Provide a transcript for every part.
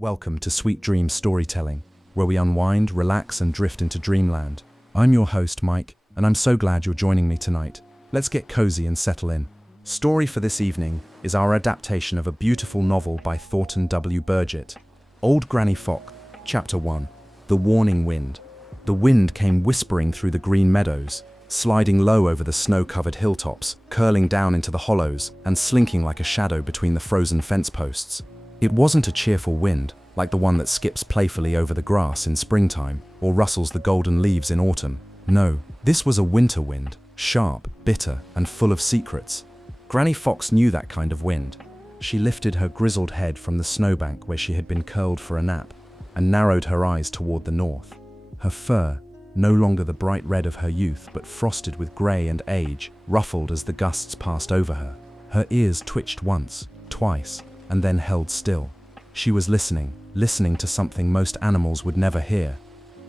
Welcome to Sweet Dreams Storytelling, where we unwind, relax, and drift into dreamland. I'm your host, Mike, and I'm so glad you're joining me tonight. Let's get cozy and settle in. Story for this evening is our adaptation of a beautiful novel by Thornton W. Burgess, Old Granny Fox, Chapter 1, The Warning Wind. The wind came whispering through the green meadows, sliding low over the snow-covered hilltops, curling down into the hollows, and slinking like a shadow between the frozen fence posts. It wasn't a cheerful wind, like the one that skips playfully over the grass in springtime or rustles the golden leaves in autumn. No, this was a winter wind, sharp, bitter, and full of secrets. Granny Fox knew that kind of wind. She lifted her grizzled head from the snowbank where she had been curled for a nap and narrowed her eyes toward the north. Her fur, no longer the bright red of her youth but frosted with grey and age, ruffled as the gusts passed over her. Her ears twitched once, twice, and then held still. She was listening to something most animals would never hear.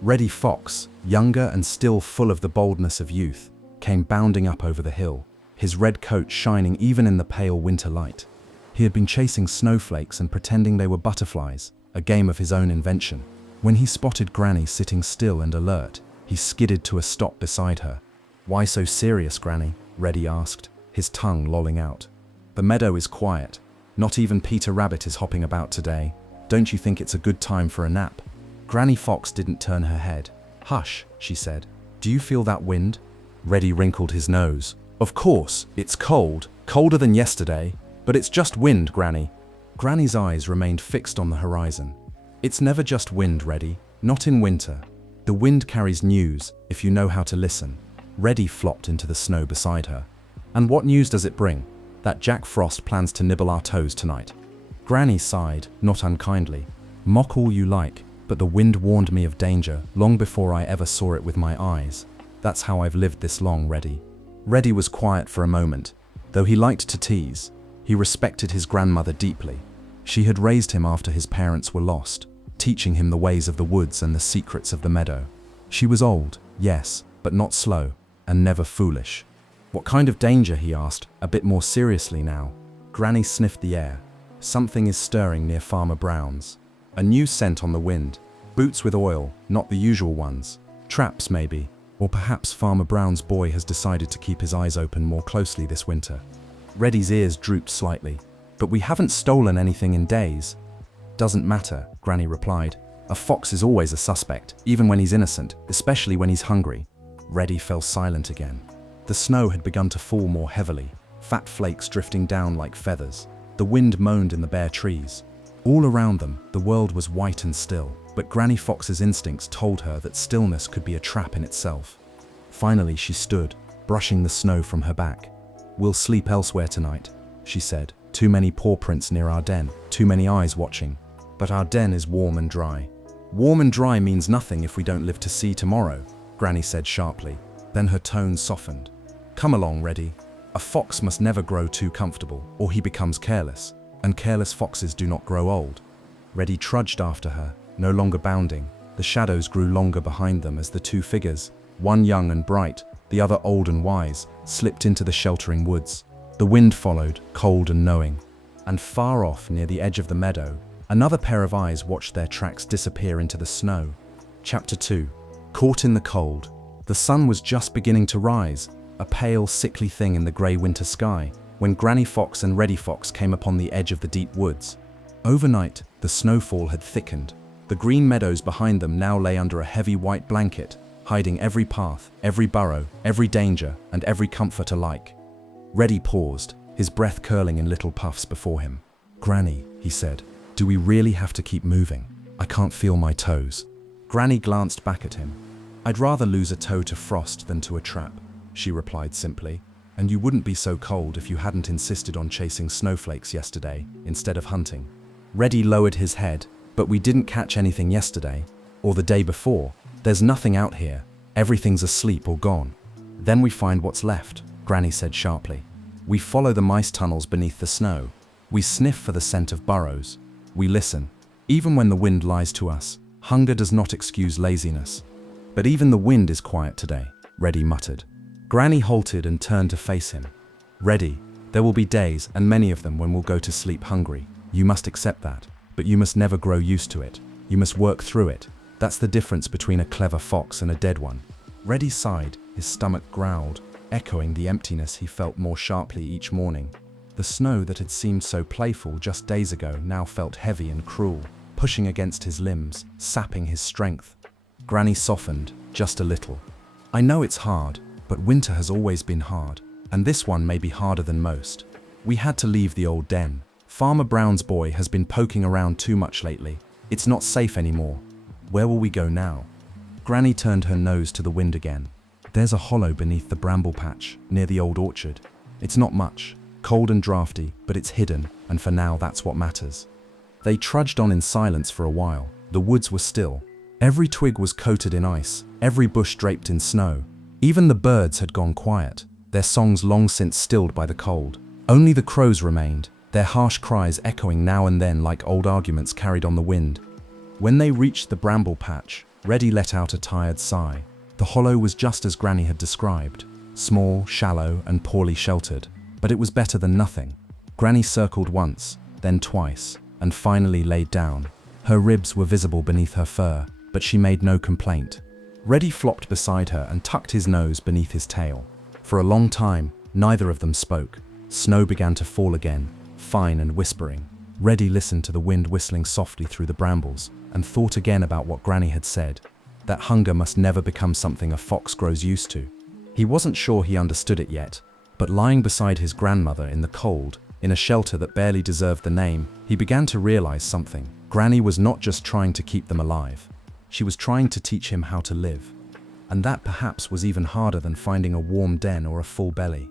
Reddy Fox, younger and still full of the boldness of youth, came bounding up over the hill, his red coat shining even in the pale winter light. He had been chasing snowflakes and pretending they were butterflies, a game of his own invention. When he spotted Granny sitting still and alert, he skidded to a stop beside her. "Why so serious, Granny?" Reddy asked, his tongue lolling out. "The meadow is quiet. Not even Peter Rabbit is hopping about today. Don't you think it's a good time for a nap?" Granny Fox didn't turn her head. "Hush," she said. "Do you feel that wind?" Reddy wrinkled his nose. "Of course, it's cold, colder than yesterday, but it's just wind, Granny." Granny's eyes remained fixed on the horizon. "It's never just wind, Reddy, not in winter. The wind carries news, if you know how to listen." Reddy flopped into the snow beside her. "And what news does it bring? That Jack Frost plans to nibble our toes tonight." Granny sighed, not unkindly. "Mock all you like, but the wind warned me of danger long before I ever saw it with my eyes. That's how I've lived this long, Reddy." Reddy was quiet for a moment. Though he liked to tease, he respected his grandmother deeply. She had raised him after his parents were lost, teaching him the ways of the woods and the secrets of the meadow. She was old, yes, but not slow, and never foolish. "What kind of danger?" he asked, a bit more seriously now. Granny sniffed the air. "Something is stirring near Farmer Brown's. A new scent on the wind. Boots with oil, not the usual ones. Traps, maybe. Or perhaps Farmer Brown's boy has decided to keep his eyes open more closely this winter." Reddy's ears drooped slightly. "But we haven't stolen anything in days." "Doesn't matter," Granny replied. "A fox is always a suspect, even when he's innocent, especially when he's hungry." Reddy fell silent again. The snow had begun to fall more heavily, fat flakes drifting down like feathers. The wind moaned in the bare trees. All around them, the world was white and still, but Granny Fox's instincts told her that stillness could be a trap in itself. Finally, she stood, brushing the snow from her back. "We'll sleep elsewhere tonight," she said. "Too many paw prints near our den, too many eyes watching. But our den is warm and dry." "Warm and dry means nothing if we don't live to see tomorrow," Granny said sharply. Then her tone softened. "Come along, Reddy. A fox must never grow too comfortable, or he becomes careless, and careless foxes do not grow old." Reddy trudged after her, no longer bounding. The shadows grew longer behind them as the two figures, one young and bright, the other old and wise, slipped into the sheltering woods. The wind followed, cold and knowing. And far off, near the edge of the meadow, another pair of eyes watched their tracks disappear into the snow. Chapter 2. Caught in the cold. The sun was just beginning to rise, a pale, sickly thing in the grey winter sky, when Granny Fox and Reddy Fox came upon the edge of the deep woods. Overnight, the snowfall had thickened. The green meadows behind them now lay under a heavy white blanket, hiding every path, every burrow, every danger, and every comfort alike. Reddy paused, his breath curling in little puffs before him. "Granny," he said, "do we really have to keep moving? I can't feel my toes." Granny glanced back at him. "I'd rather lose a toe to frost than to a trap," she replied simply. "And you wouldn't be so cold if you hadn't insisted on chasing snowflakes yesterday instead of hunting." Reddy lowered his head. "But we didn't catch anything yesterday, or the day before. There's nothing out here. Everything's asleep or gone." "Then we find what's left," Granny said sharply. "We follow the mice tunnels beneath the snow. We sniff for the scent of burrows. We listen. Even when the wind lies to us, hunger does not excuse laziness." "But even the wind is quiet today," Reddy muttered. Granny halted and turned to face him. "Reddy, there will be days, and many of them, when we'll go to sleep hungry. You must accept that." But you must never grow used to it. You must work through it. That's the difference between a clever fox and a dead one. Reddy sighed, his stomach growled, echoing the emptiness he felt more sharply each morning. The snow that had seemed so playful just days ago now felt heavy and cruel, pushing against his limbs, sapping his strength. Granny softened, just a little. I know it's hard, but winter has always been hard, and this one may be harder than most. We had to leave the old den. Farmer Brown's boy has been poking around too much lately. It's not safe anymore. Where will we go now? Granny turned her nose to the wind again. There's a hollow beneath the bramble patch, near the old orchard. It's not much, cold and drafty, but it's hidden, and for now that's what matters. They trudged on in silence for a while. The woods were still. Every twig was coated in ice, every bush draped in snow. Even the birds had gone quiet, their songs long since stilled by the cold. Only the crows remained, their harsh cries echoing now and then like old arguments carried on the wind. When they reached the bramble patch, Reddy let out a tired sigh. The hollow was just as Granny had described, small, shallow, and poorly sheltered, but it was better than nothing. Granny circled once, then twice, and finally laid down. Her ribs were visible beneath her fur, but she made no complaint. Reddy flopped beside her and tucked his nose beneath his tail. For a long time, neither of them spoke. Snow began to fall again, fine and whispering. Reddy listened to the wind whistling softly through the brambles and thought again about what Granny had said, that hunger must never become something a fox grows used to. He wasn't sure he understood it yet, but lying beside his grandmother in the cold, in a shelter that barely deserved the name, he began to realize something. Granny was not just trying to keep them alive. She was trying to teach him how to live. And that perhaps was even harder than finding a warm den or a full belly.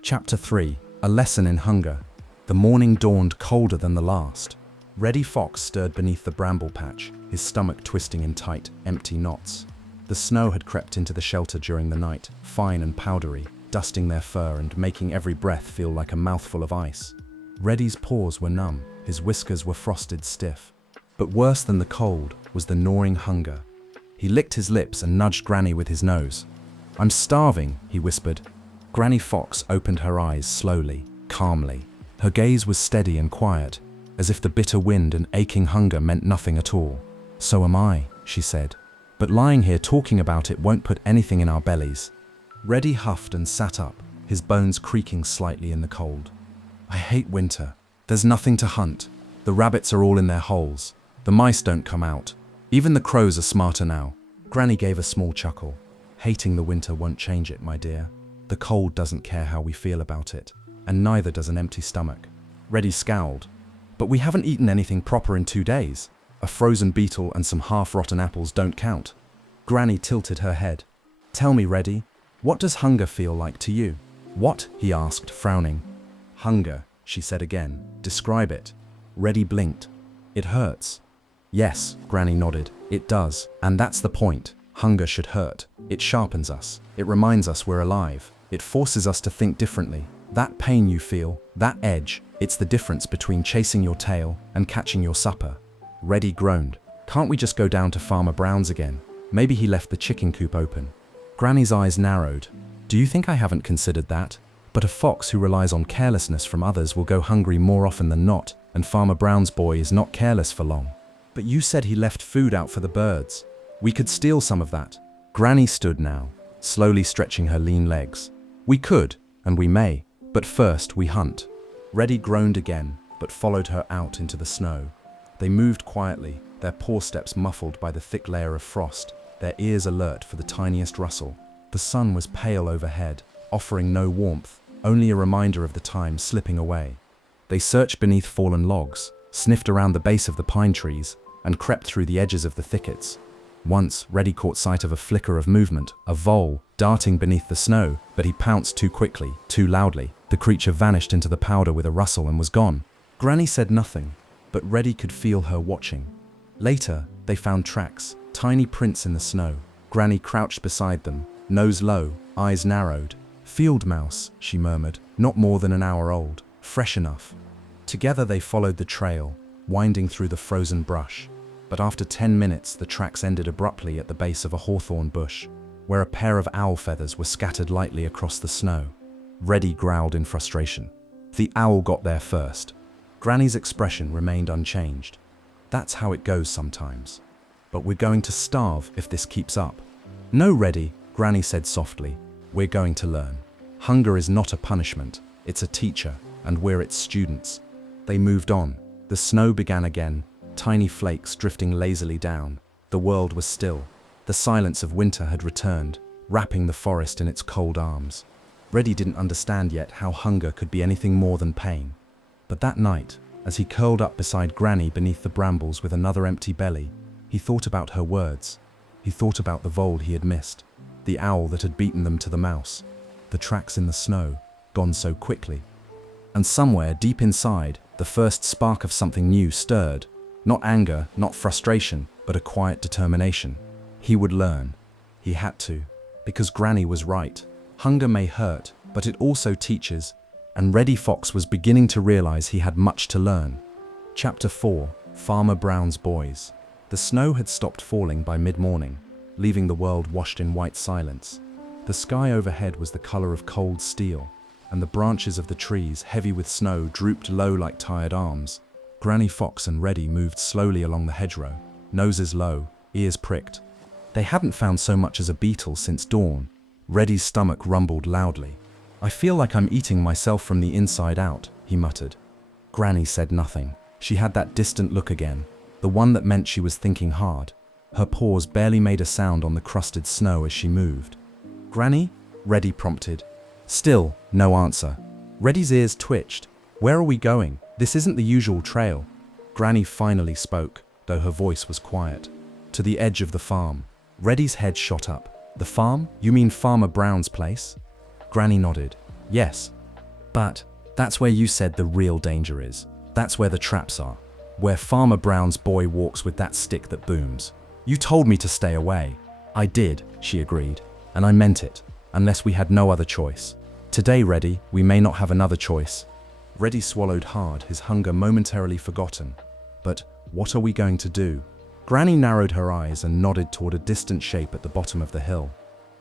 Chapter 3. A Lesson in Hunger. The morning dawned colder than the last. Reddy Fox stirred beneath the bramble patch, his stomach twisting in tight, empty knots. The snow had crept into the shelter during the night, fine and powdery, dusting their fur and making every breath feel like a mouthful of ice. Reddy's paws were numb, his whiskers were frosted stiff. But worse than the cold was the gnawing hunger. He licked his lips and nudged Granny with his nose. "I'm starving," he whispered. Granny Fox opened her eyes slowly, calmly. Her gaze was steady and quiet, as if the bitter wind and aching hunger meant nothing at all. "So am I," she said. "But lying here talking about it won't put anything in our bellies." Reddy huffed and sat up, his bones creaking slightly in the cold. "I hate winter. There's nothing to hunt. The rabbits are all in their holes. The mice don't come out. Even the crows are smarter now." Granny gave a small chuckle. "Hating the winter won't change it, my dear. The cold doesn't care how we feel about it, and neither does an empty stomach." Reddy scowled. "But we haven't eaten anything proper in 2 days. A frozen beetle and some half-rotten apples don't count." Granny tilted her head. "Tell me, Reddy, what does hunger feel like to you?" "What?" he asked, frowning. "Hunger," she said again. "Describe it." Reddy blinked. "It hurts." "Yes," Granny nodded. "It does. And that's the point. Hunger should hurt. It sharpens us. It reminds us we're alive. It forces us to think differently. That pain you feel, that edge, it's the difference between chasing your tail and catching your supper." Reddy groaned. "Can't we just go down to Farmer Brown's again? Maybe he left the chicken coop open." Granny's eyes narrowed. "Do you think I haven't considered that? But a fox who relies on carelessness from others will go hungry more often than not, and Farmer Brown's boy is not careless for long." "But you said he left food out for the birds. We could steal some of that." Granny stood now, slowly stretching her lean legs. "We could, and we may, but first we hunt." Reddy groaned again, but followed her out into the snow. They moved quietly, their paw steps muffled by the thick layer of frost, their ears alert for the tiniest rustle. The sun was pale overhead, offering no warmth, only a reminder of the time slipping away. They searched beneath fallen logs, sniffed around the base of the pine trees, and crept through the edges of the thickets. Once, Reddy caught sight of a flicker of movement, a vole, darting beneath the snow, but he pounced too quickly, too loudly. The creature vanished into the powder with a rustle and was gone. Granny said nothing, but Reddy could feel her watching. Later, they found tracks, tiny prints in the snow. Granny crouched beside them, nose low, eyes narrowed. "Field mouse," she murmured, "not more than an hour old, fresh enough." Together they followed the trail, winding through the frozen brush. But after 10 minutes, the tracks ended abruptly at the base of a hawthorn bush, where a pair of owl feathers were scattered lightly across the snow. Reddy growled in frustration. The owl got there first. Granny's expression remained unchanged. That's how it goes sometimes. But we're going to starve if this keeps up. No, Reddy, Granny said softly. We're going to learn. Hunger is not a punishment, it's a teacher, and we're its students. They moved on. The snow began again, tiny flakes drifting lazily down. The world was still. The silence of winter had returned, wrapping the forest in its cold arms. Reddy didn't understand yet how hunger could be anything more than pain. But that night, as he curled up beside Granny beneath the brambles with another empty belly, he thought about her words. He thought about the vole he had missed, the owl that had beaten them to the mouse, the tracks in the snow, gone so quickly. And somewhere deep inside, the first spark of something new stirred. Not anger, not frustration, but a quiet determination. He would learn. He had to, because Granny was right. Hunger may hurt, but it also teaches, and Reddy Fox was beginning to realize he had much to learn. Chapter 4: Farmer Brown's Boys. The snow had stopped falling by mid-morning, leaving the world washed in white silence. The sky overhead was the color of cold steel, and the branches of the trees, heavy with snow, drooped low like tired arms. Granny Fox and Reddy moved slowly along the hedgerow, noses low, ears pricked. They hadn't found so much as a beetle since dawn. Reddy's stomach rumbled loudly. I feel like I'm eating myself from the inside out, he muttered. Granny said nothing. She had that distant look again, the one that meant she was thinking hard. Her paws barely made a sound on the crusted snow as she moved. Granny? Reddy prompted. Still, no answer. Reddy's ears twitched. Where are we going? This isn't the usual trail. Granny finally spoke, though her voice was quiet. To the edge of the farm. Reddy's head shot up. The farm? You mean Farmer Brown's place? Granny nodded. Yes. But that's where you said the real danger is. That's where the traps are. Where Farmer Brown's boy walks with that stick that booms. You told me to stay away. I did, she agreed. And I meant it, unless we had no other choice. Today, Reddy, we may not have another choice. Reddy swallowed hard, his hunger momentarily forgotten. But what are we going to do? Granny narrowed her eyes and nodded toward a distant shape at the bottom of the hill.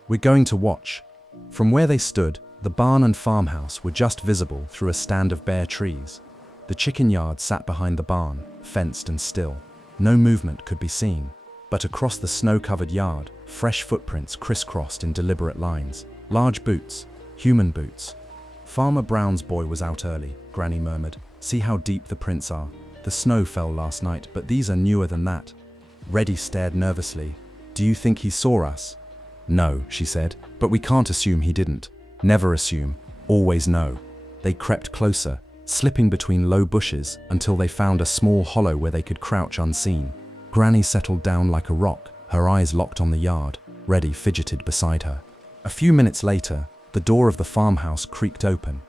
We're going to watch. From where they stood, the barn and farmhouse were just visible through a stand of bare trees. The chicken yard sat behind the barn, fenced and still. No movement could be seen. But across the snow-covered yard, fresh footprints crisscrossed in deliberate lines. Large boots, human boots. Farmer Brown's boy was out early, Granny murmured. See how deep the prints are. The snow fell last night, but these are newer than that. Reddy stared nervously. Do you think he saw us? No, she said, but we can't assume he didn't. Never assume, always know. They crept closer, slipping between low bushes until they found a small hollow where they could crouch unseen. Granny settled down like a rock, her eyes locked on the yard. Reddy fidgeted beside her. A few minutes later, the door of the farmhouse creaked open.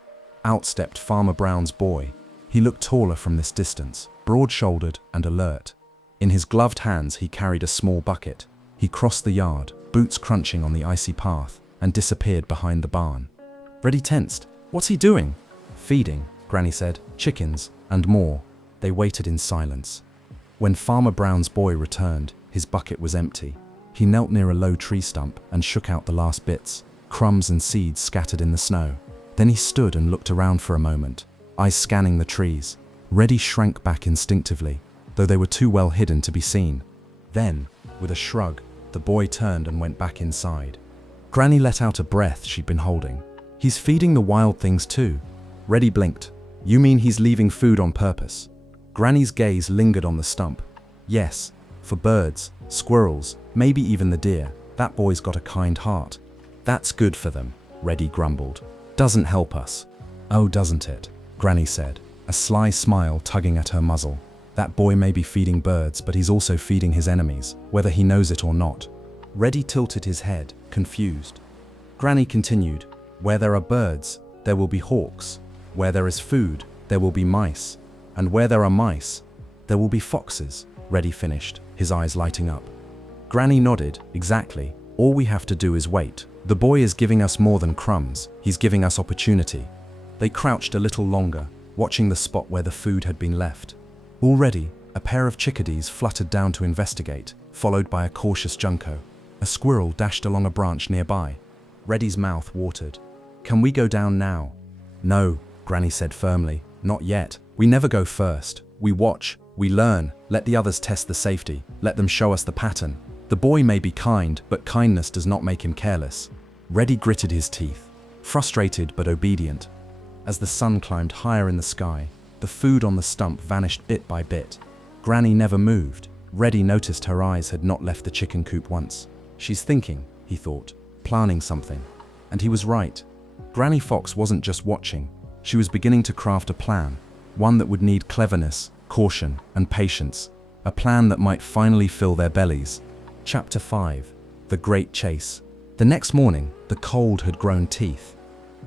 Out stepped Farmer Brown's boy. He looked taller from this distance, broad-shouldered and alert. In his gloved hands he carried a small bucket. He crossed the yard, boots crunching on the icy path, and disappeared behind the barn. Reddy tensed. What's he doing? Feeding, Granny said. Chickens, and more. They waited in silence. When Farmer Brown's boy returned, his bucket was empty. He knelt near a low tree stump and shook out the last bits, crumbs and seeds scattered in the snow. Then he stood and looked around for a moment, eyes scanning the trees. Reddy shrank back instinctively, though they were too well hidden to be seen. Then, with a shrug, the boy turned and went back inside. Granny let out a breath she'd been holding. He's feeding the wild things too. Reddy blinked. You mean he's leaving food on purpose? Granny's gaze lingered on the stump. Yes, for birds, squirrels, maybe even the deer. That boy's got a kind heart. That's good for them, Reddy grumbled. Doesn't help us. Oh, doesn't it? Granny said, a sly smile tugging at her muzzle. That boy may be feeding birds, but he's also feeding his enemies, whether he knows it or not. Reddy tilted his head, confused. Granny continued, where there are birds, there will be hawks. Where there is food, there will be mice. And where there are mice, there will be foxes, Reddy finished, his eyes lighting up. Granny nodded. Exactly. All we have to do is wait. The boy is giving us more than crumbs. He's giving us opportunity. They crouched a little longer, watching the spot where the food had been left. Already, a pair of chickadees fluttered down to investigate, followed by a cautious junco. A squirrel dashed along a branch nearby. Reddy's mouth watered. Can we go down now? No, Granny said firmly. Not yet. We never go first. We watch, We learn, let the others test the safety, let them show us the pattern. The boy may be kind, but kindness does not make him careless. Reddy gritted his teeth, frustrated but obedient. As the sun climbed higher in the sky, the food on the stump vanished bit by bit. Granny never moved. Reddy noticed her eyes had not left the chicken coop once. She's thinking, he thought, planning something. And he was right. Granny Fox wasn't just watching. She was beginning to craft a plan, one that would need cleverness, caution, and patience. A plan that might finally fill their bellies. Chapter 5. The Great Chase. The next morning, the cold had grown teeth.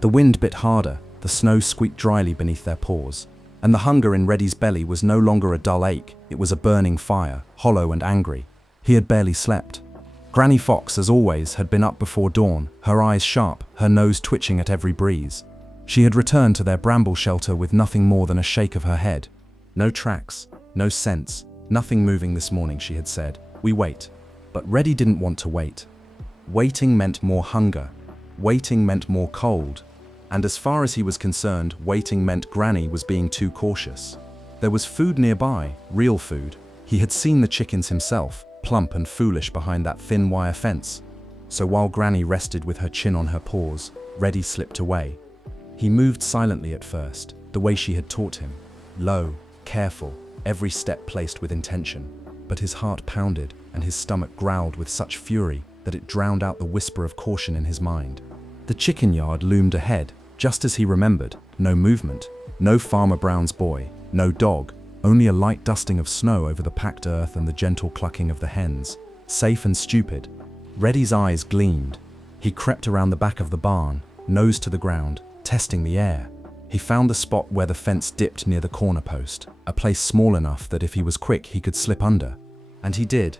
The wind bit harder, the snow squeaked dryly beneath their paws. And the hunger in Reddy's belly was no longer a dull ache, it was a burning fire, hollow and angry. He had barely slept. Granny Fox, as always, had been up before dawn, her eyes sharp, her nose twitching at every breeze. She had returned to their bramble shelter with nothing more than a shake of her head. No tracks, no scents, nothing moving this morning, she had said. We wait. But Reddy didn't want to wait. Waiting meant more hunger. Waiting meant more cold. And as far as he was concerned, waiting meant Granny was being too cautious. There was food nearby, real food. He had seen the chickens himself, plump and foolish behind that thin wire fence. So while Granny rested with her chin on her paws, Reddy slipped away. He moved silently at first, the way she had taught him. Low, careful, every step placed with intention. But his heart pounded and his stomach growled with such fury that it drowned out the whisper of caution in his mind. The chicken yard loomed ahead, just as he remembered. No movement, no Farmer Brown's boy, no dog, only a light dusting of snow over the packed earth and the gentle clucking of the hens. Safe and stupid. Reddy's eyes gleamed. He crept around the back of the barn, nose to the ground, testing the air. He found the spot where the fence dipped near the corner post, a place small enough that if he was quick he could slip under. And he did.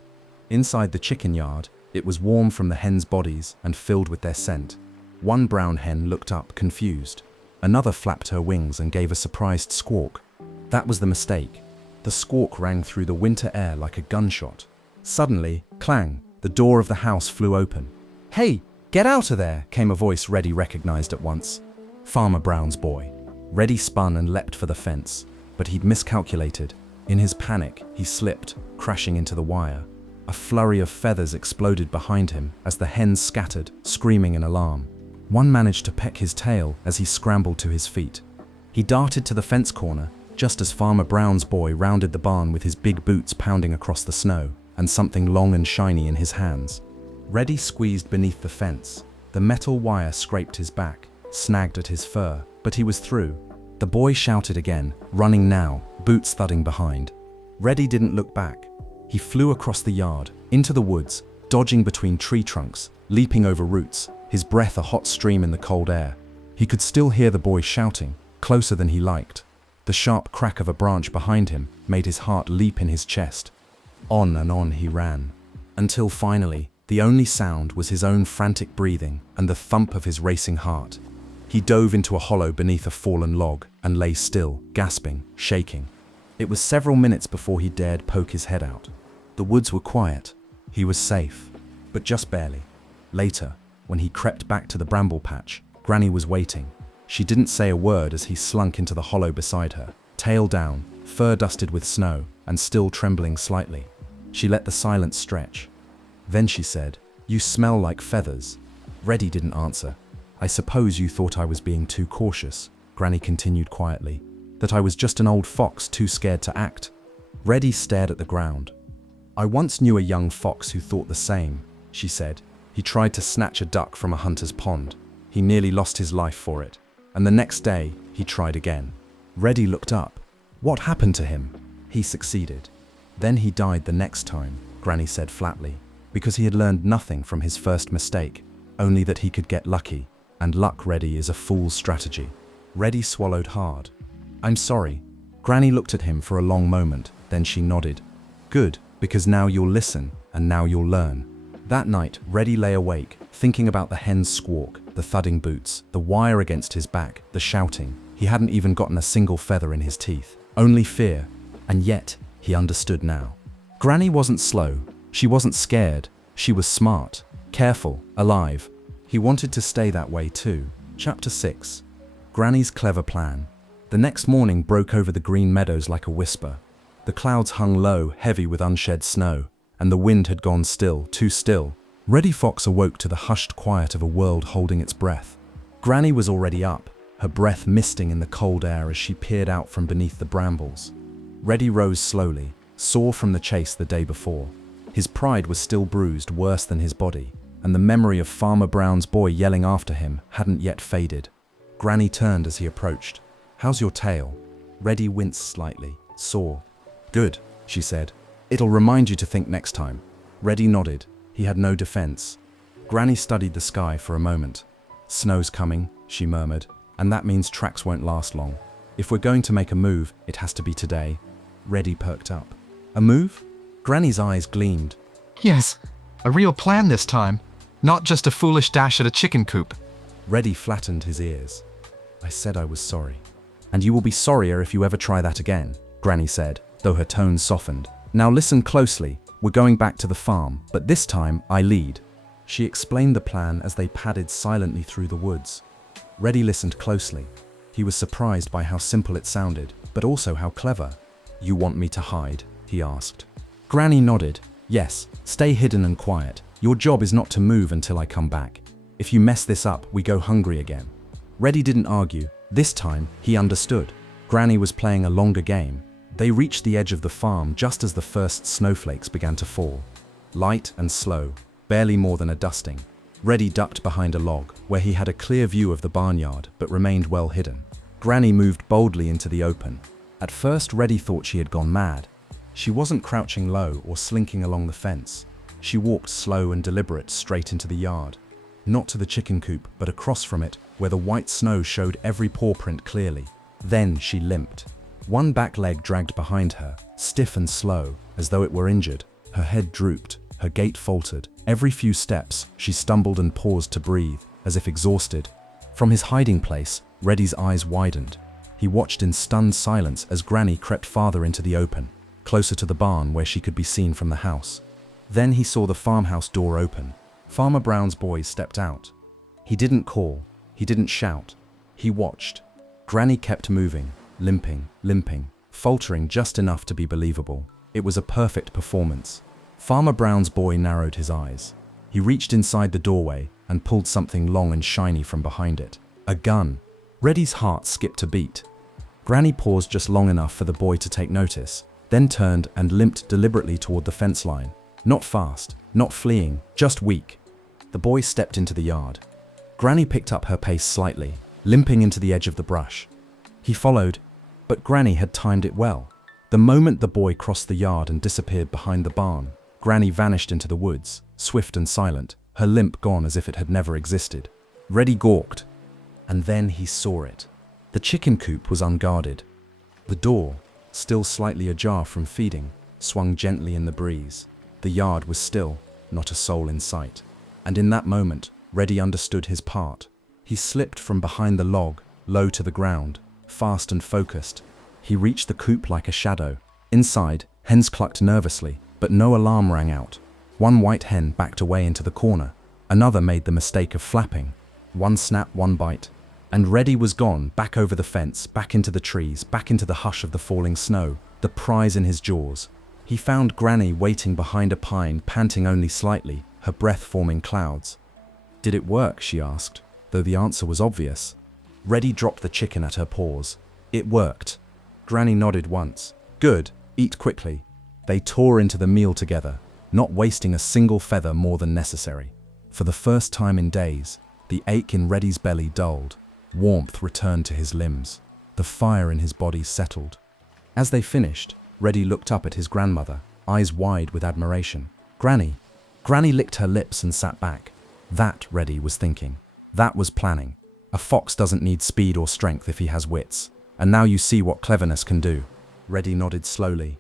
Inside the chicken yard, it was warm from the hens' bodies and filled with their scent. One brown hen looked up, confused. Another flapped her wings and gave a surprised squawk. That was the mistake. The squawk rang through the winter air like a gunshot. Suddenly, clang, the door of the house flew open. "Hey, get out of there!" came a voice Reddy recognized at once. Farmer Brown's boy. Reddy spun and leapt for the fence, but he'd miscalculated. In his panic, he slipped, crashing into the wire. A flurry of feathers exploded behind him as the hens scattered, screaming in alarm. One managed to peck his tail as he scrambled to his feet. He darted to the fence corner, just as Farmer Brown's boy rounded the barn with his big boots pounding across the snow, and something long and shiny in his hands. Reddy squeezed beneath the fence. The metal wire scraped his back, snagged at his fur, but he was through. The boy shouted again, running now, boots thudding behind. Reddy didn't look back. He flew across the yard, into the woods, dodging between tree trunks, leaping over roots, his breath a hot stream in the cold air. He could still hear the boy shouting, closer than he liked. The sharp crack of a branch behind him made his heart leap in his chest. On and on he ran, until finally, the only sound was his own frantic breathing and the thump of his racing heart. He dove into a hollow beneath a fallen log and lay still, gasping, shaking. It was several minutes before he dared poke his head out. The woods were quiet. He was safe, but just barely. Later, when he crept back to the bramble patch, Granny was waiting. She didn't say a word as he slunk into the hollow beside her, tail down, fur dusted with snow, and still trembling slightly. She let the silence stretch. Then she said, "You smell like feathers." Reddy didn't answer. "I suppose you thought I was being too cautious," Granny continued quietly. "That I was just an old fox too scared to act." Reddy stared at the ground. "I once knew a young fox who thought the same," she said. "He tried to snatch a duck from a hunter's pond. He nearly lost his life for it. And the next day, he tried again." Reddy looked up. "What happened to him?" "He succeeded. Then he died the next time," Granny said flatly, "because he had learned nothing from his first mistake, only that he could get lucky, and luck, Reddy, is a fool's strategy." Reddy swallowed hard. "I'm sorry." Granny looked at him for a long moment, then she nodded. "Good, because now you'll listen, and now you'll learn." That night, Reddy lay awake, thinking about the hen's squawk, the thudding boots, the wire against his back, the shouting. He hadn't even gotten a single feather in his teeth. Only fear. And yet, he understood now. Granny wasn't slow. She wasn't scared. She was smart, careful, alive. He wanted to stay that way too. Chapter 6. Granny's clever plan. The next morning broke over the green meadows like a whisper. The clouds hung low, heavy with unshed snow, and the wind had gone still, too still. Reddy Fox awoke to the hushed quiet of a world holding its breath. Granny was already up, her breath misting in the cold air as she peered out from beneath the brambles. Reddy rose slowly, sore from the chase the day before. His pride was still bruised, worse than his body, and the memory of Farmer Brown's boy yelling after him hadn't yet faded. Granny turned as he approached. "How's your tail?" Reddy winced slightly, sore. "Good," she said. "It'll remind you to think next time." Reddy nodded. He had no defense. Granny studied the sky for a moment. "Snow's coming," she murmured, "and that means tracks won't last long. If we're going to make a move, it has to be today." Reddy perked up. "A move?" Granny's eyes gleamed. Yes, a real plan this time, not just a foolish dash at a chicken coop. Reddy flattened his ears. "I said I was sorry." "And you will be sorrier if you ever try that again," Granny said, though her tone softened. "Now listen closely. We're going back to the farm, but this time I lead." She explained the plan as they padded silently through the woods. Reddy listened closely. He was surprised by how simple it sounded, but also how clever. "You want me to hide?" he asked. Granny nodded. "Yes, stay hidden and quiet. Your job is not to move until I come back. If you mess this up, we go hungry again." Reddy didn't argue. This time, he understood. Granny was playing a longer game. They reached the edge of the farm just as the first snowflakes began to fall. Light and slow, barely more than a dusting. Reddy ducked behind a log, where he had a clear view of the barnyard, but remained well hidden. Granny moved boldly into the open. At first, Reddy thought she had gone mad. She wasn't crouching low or slinking along the fence. She walked slow and deliberate straight into the yard. Not to the chicken coop, but across from it, where the white snow showed every paw print clearly. Then she limped. One back leg dragged behind her, stiff and slow, as though it were injured. Her head drooped, her gait faltered. Every few steps, she stumbled and paused to breathe, as if exhausted. From his hiding place, Reddy's eyes widened. He watched in stunned silence as Granny crept farther into the open, closer to the barn where she could be seen from the house. Then he saw the farmhouse door open. Farmer Brown's boy stepped out. He didn't call, he didn't shout. He watched. Granny kept moving, limping, faltering just enough to be believable. It was a perfect performance. Farmer Brown's boy narrowed his eyes. He reached inside the doorway and pulled something long and shiny from behind it. A gun. Reddy's heart skipped a beat. Granny paused just long enough for the boy to take notice, then turned and limped deliberately toward the fence line. Not fast, not fleeing, just weak. The boy stepped into the yard. Granny picked up her pace slightly, limping into the edge of the brush. He followed, but Granny had timed it well. The moment the boy crossed the yard and disappeared behind the barn, Granny vanished into the woods, swift and silent, her limp gone as if it had never existed. Reddy gawked, and then he saw it. The chicken coop was unguarded. The door, still slightly ajar from feeding, swung gently in the breeze. The yard was still, not a soul in sight. And in that moment, Reddy understood his part. He slipped from behind the log, low to the ground, fast and focused. He reached the coop like a shadow. Inside, hens clucked nervously, but no alarm rang out. One white hen backed away into the corner. Another made the mistake of flapping. One snap, one bite. And Reddy was gone, back over the fence, back into the trees, back into the hush of the falling snow, the prize in his jaws. He found Granny waiting behind a pine, panting only slightly, her breath forming clouds. "Did it work?" she asked, though the answer was obvious. Reddy dropped the chicken at her paws. "It worked." Granny nodded once. "Good, eat quickly." They tore into the meal together, not wasting a single feather more than necessary. For the first time in days, the ache in Reddy's belly dulled. Warmth returned to his limbs. The fire in his body settled. As they finished, Reddy looked up at his grandmother, eyes wide with admiration. "Granny." Granny licked her lips and sat back. That, Reddy was thinking. That was planning. A fox doesn't need speed or strength if he has wits. And now you see what cleverness can do. Reddy nodded slowly.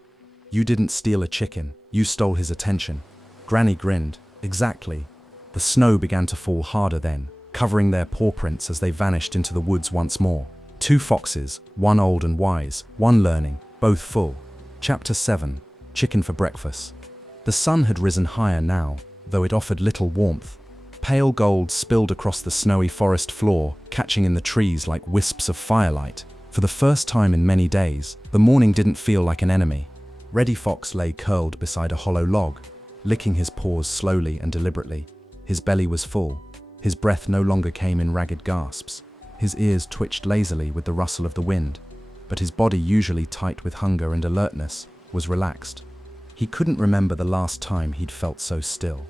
"You didn't steal a chicken. You stole his attention." Granny grinned. "Exactly." The snow began to fall harder then, covering their paw prints as they vanished into the woods once more. Two foxes, one old and wise, one learning, both full. Chapter 7. Chicken for breakfast. The sun had risen higher now, though it offered little warmth. Pale gold spilled across the snowy forest floor, catching in the trees like wisps of firelight. For the first time in many days, the morning didn't feel like an enemy. Reddy Fox lay curled beside a hollow log, licking his paws slowly and deliberately. His belly was full. His breath no longer came in ragged gasps. His ears twitched lazily with the rustle of the wind, but his body, usually tight with hunger and alertness, was relaxed. He couldn't remember the last time he'd felt so still.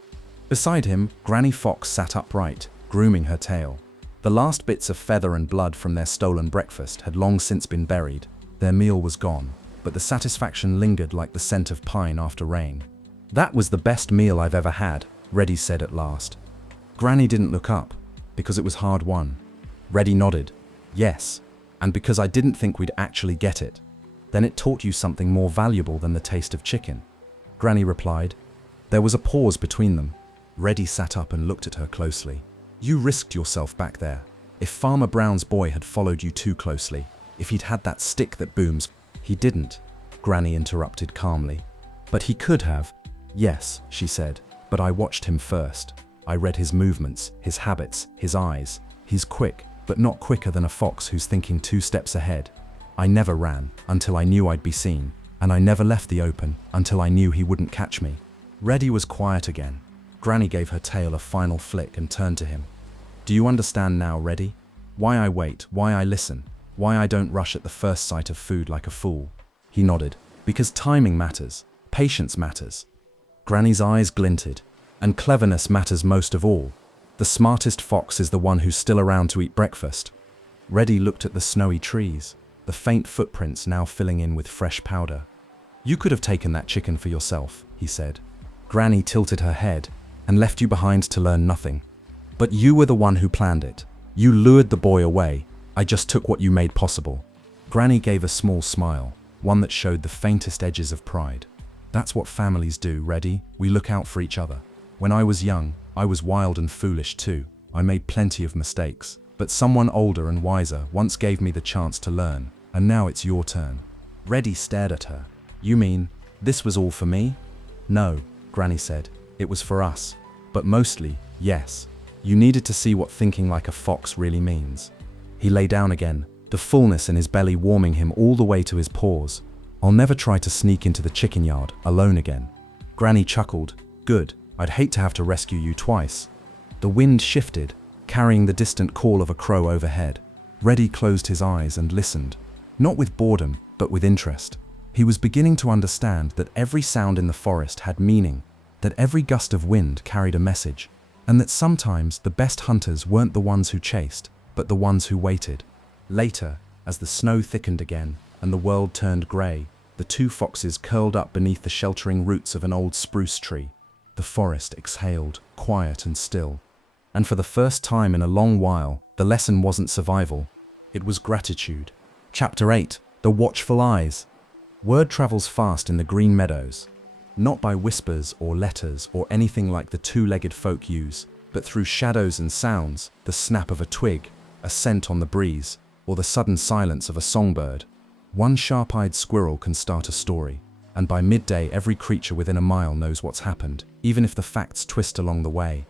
Beside him, Granny Fox sat upright, grooming her tail. The last bits of feather and blood from their stolen breakfast had long since been buried. Their meal was gone, but the satisfaction lingered like the scent of pine after rain. "That was the best meal I've ever had," Reddy said at last. Granny didn't look up, because it was hard won. Reddy nodded. "Yes, and because I didn't think we'd actually get it. Then it taught you something more valuable than the taste of chicken," Granny replied. There was a pause between them. Reddy sat up and looked at her closely. "You risked yourself back there. If Farmer Brown's boy had followed you too closely, if he'd had that stick that booms—" "He didn't," Granny interrupted calmly. "But he could have." "Yes," she said, "but I watched him first. I read his movements, his habits, his eyes. He's quick, but not quicker than a fox who's thinking 2 steps ahead. I never ran until I knew I'd be seen, and I never left the open until I knew he wouldn't catch me." Reddy was quiet again. Granny gave her tail a final flick and turned to him. "Do you understand now, Reddy? Why I wait, why I listen, why I don't rush at the first sight of food like a fool?" He nodded. "Because timing matters, patience matters." Granny's eyes glinted. "And cleverness matters most of all. The smartest fox is the one who's still around to eat breakfast." Reddy looked at the snowy trees, the faint footprints now filling in with fresh powder. "You could have taken that chicken for yourself," he said. Granny tilted her head. "And left you behind to learn nothing. But you were the one who planned it. You lured the boy away. I just took what you made possible." Granny gave a small smile, one that showed the faintest edges of pride. "That's what families do, Reddy. We look out for each other. When I was young, I was wild and foolish too. I made plenty of mistakes. But someone older and wiser once gave me the chance to learn, and now it's your turn." Reddy stared at her. "You mean, this was all for me?" "No," Granny said. "It was for us. But mostly, yes. You needed to see what thinking like a fox really means." He lay down again, the fullness in his belly warming him all the way to his paws. "I'll never try to sneak into the chicken yard alone again." Granny chuckled. "Good. I'd hate to have to rescue you twice." The wind shifted, carrying the distant call of a crow overhead. Reddy closed his eyes and listened, not with boredom, but with interest. He was beginning to understand that every sound in the forest had meaning, that every gust of wind carried a message, and that sometimes the best hunters weren't the ones who chased, but the ones who waited. Later, as the snow thickened again and the world turned grey, the 2 foxes curled up beneath the sheltering roots of an old spruce tree. The forest exhaled, quiet and still. And for the first time in a long while, the lesson wasn't survival, it was gratitude. Chapter 8: The Watchful Eyes. Word travels fast in the green meadows. Not by whispers or letters or anything like the 2-legged folk use, but through shadows and sounds, the snap of a twig, a scent on the breeze, or the sudden silence of a songbird. One sharp-eyed squirrel can start a story, and by midday every creature within a mile knows what's happened, even if the facts twist along the way.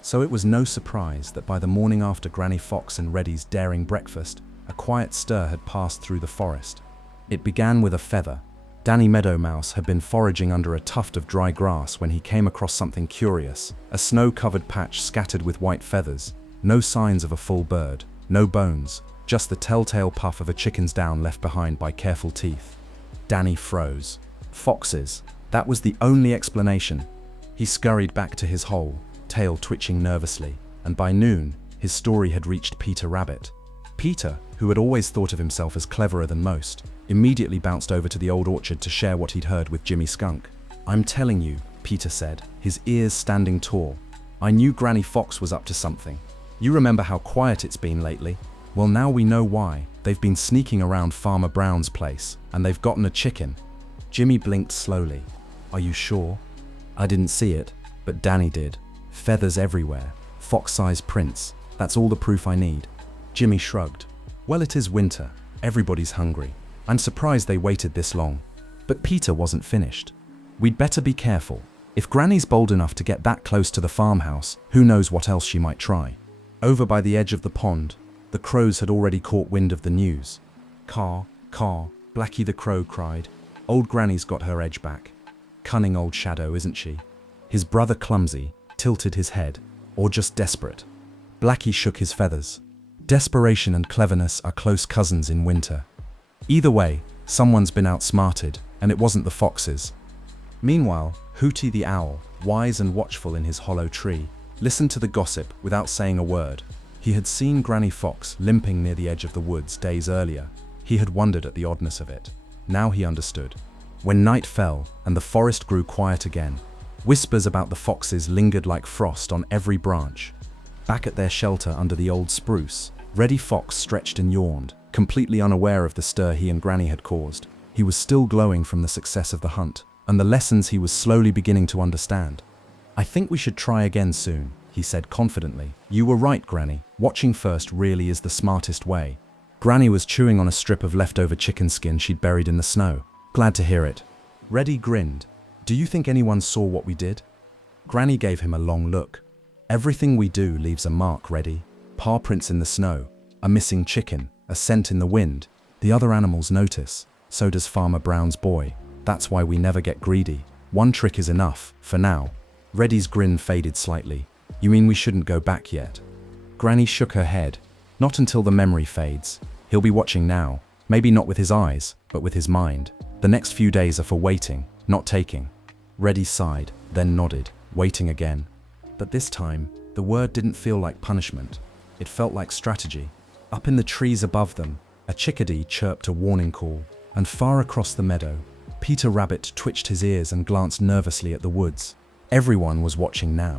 So it was no surprise that by the morning after Granny Fox and Reddy's daring breakfast, a quiet stir had passed through the forest. It began with a feather. Danny Meadow Mouse had been foraging under a tuft of dry grass when he came across something curious, a snow-covered patch scattered with white feathers. No signs of a full bird, no bones, just the telltale puff of a chicken's down left behind by careful teeth. Danny froze. Foxes. That was the only explanation. He scurried back to his hole, tail twitching nervously, and by noon, his story had reached Peter Rabbit. Peter, who had always thought of himself as cleverer than most, immediately bounced over to the old orchard to share what he'd heard with Jimmy Skunk. "I'm telling you," Peter said, his ears standing tall. "I knew Granny Fox was up to something. You remember how quiet it's been lately? Well, now we know why. They've been sneaking around Farmer Brown's place, and they've gotten a chicken." Jimmy blinked slowly. "Are you sure?" "I didn't see it, but Danny did. Feathers everywhere, fox-sized prints. That's all the proof I need." Jimmy shrugged. "Well, it is winter. Everybody's hungry. I'm surprised they waited this long." But Peter wasn't finished. "We'd better be careful. If Granny's bold enough to get that close to the farmhouse, who knows what else she might try." Over by the edge of the pond, the crows had already caught wind of the news. "Caw, caw," Blackie the Crow cried. Old Granny's got her edge back. Cunning old shadow, isn't she? His brother clumsy, tilted his head, or just desperate. Blackie shook his feathers. Desperation and cleverness are close cousins in winter. Either way, someone's been outsmarted, and it wasn't the foxes. Meanwhile, Hooty the owl, wise and watchful in his hollow tree, listened to the gossip without saying a word. He had seen Granny Fox limping near the edge of the woods days earlier. He had wondered at the oddness of it. Now he understood. When night fell and the forest grew quiet again, whispers about the foxes lingered like frost on every branch. Back at their shelter under the old spruce, Reddy Fox stretched and yawned, completely unaware of the stir he and Granny had caused. He was still glowing from the success of the hunt, and the lessons he was slowly beginning to understand. "I think we should try again soon," he said confidently. "You were right, Granny. Watching first really is the smartest way." Granny was chewing on a strip of leftover chicken skin she'd buried in the snow. "Glad to hear it." Reddy grinned. "Do you think anyone saw what we did?" Granny gave him a long look. "Everything we do leaves a mark, Reddy. Paw prints in the snow, a missing chicken, a scent in the wind. The other animals notice. So does Farmer Brown's boy. That's why we never get greedy. One trick is enough, for now." Reddy's grin faded slightly. "You mean we shouldn't go back yet?" Granny shook her head. "Not until the memory fades. He'll be watching now. Maybe not with his eyes, but with his mind. The next few days are for waiting, not taking." Reddy sighed, then nodded, waiting again. But this time, the word didn't feel like punishment. It felt like strategy. Up in the trees above them, a chickadee chirped a warning call, and far across the meadow, Peter Rabbit twitched his ears and glanced nervously at the woods. Everyone was watching now.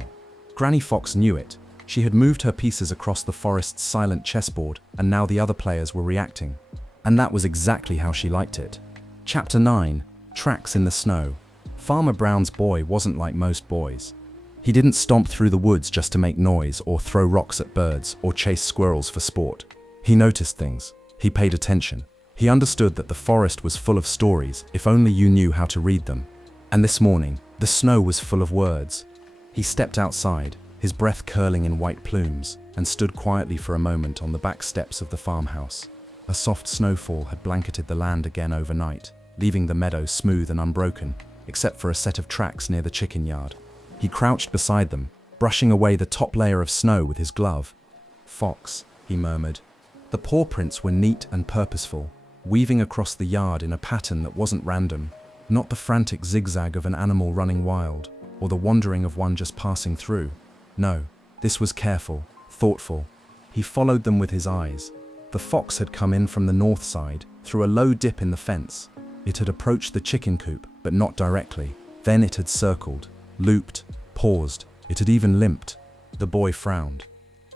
Granny Fox knew it. She had moved her pieces across the forest's silent chessboard, and now the other players were reacting. And that was exactly how she liked it. Chapter 9, Tracks in the Snow. Farmer Brown's boy wasn't like most boys. He didn't stomp through the woods just to make noise or throw rocks at birds or chase squirrels for sport. He noticed things. He paid attention. He understood that the forest was full of stories if only you knew how to read them. And this morning, the snow was full of words. He stepped outside, his breath curling in white plumes, and stood quietly for a moment on the back steps of the farmhouse. A soft snowfall had blanketed the land again overnight, leaving the meadow smooth and unbroken, except for a set of tracks near the chicken yard. He crouched beside them, brushing away the top layer of snow with his glove. "Fox," he murmured. The paw prints were neat and purposeful, weaving across the yard in a pattern that wasn't random, not the frantic zigzag of an animal running wild, or the wandering of one just passing through. No, this was careful, thoughtful. He followed them with his eyes. The fox had come in from the north side, through a low dip in the fence. It had approached the chicken coop, but not directly. Then it had circled, looped, paused. It had even limped. The boy frowned.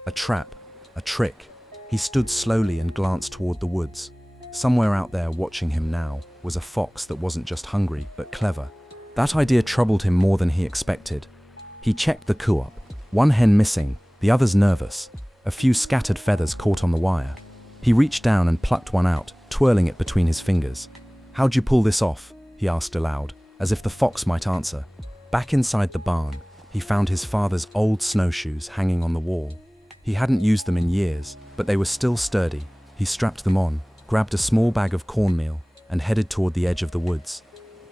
A trap, a trick. He stood slowly and glanced toward the woods. Somewhere out there watching him now was a fox that wasn't just hungry, but clever. That idea troubled him more than he expected. He checked the coop. One hen missing, the others nervous. A few scattered feathers caught on the wire. He reached down and plucked one out, twirling it between his fingers. "How'd you pull this off?" he asked aloud, as if the fox might answer. Back inside the barn, he found his father's old snowshoes hanging on the wall. He hadn't used them in years, but they were still sturdy. He strapped them on, grabbed a small bag of cornmeal, and headed toward the edge of the woods.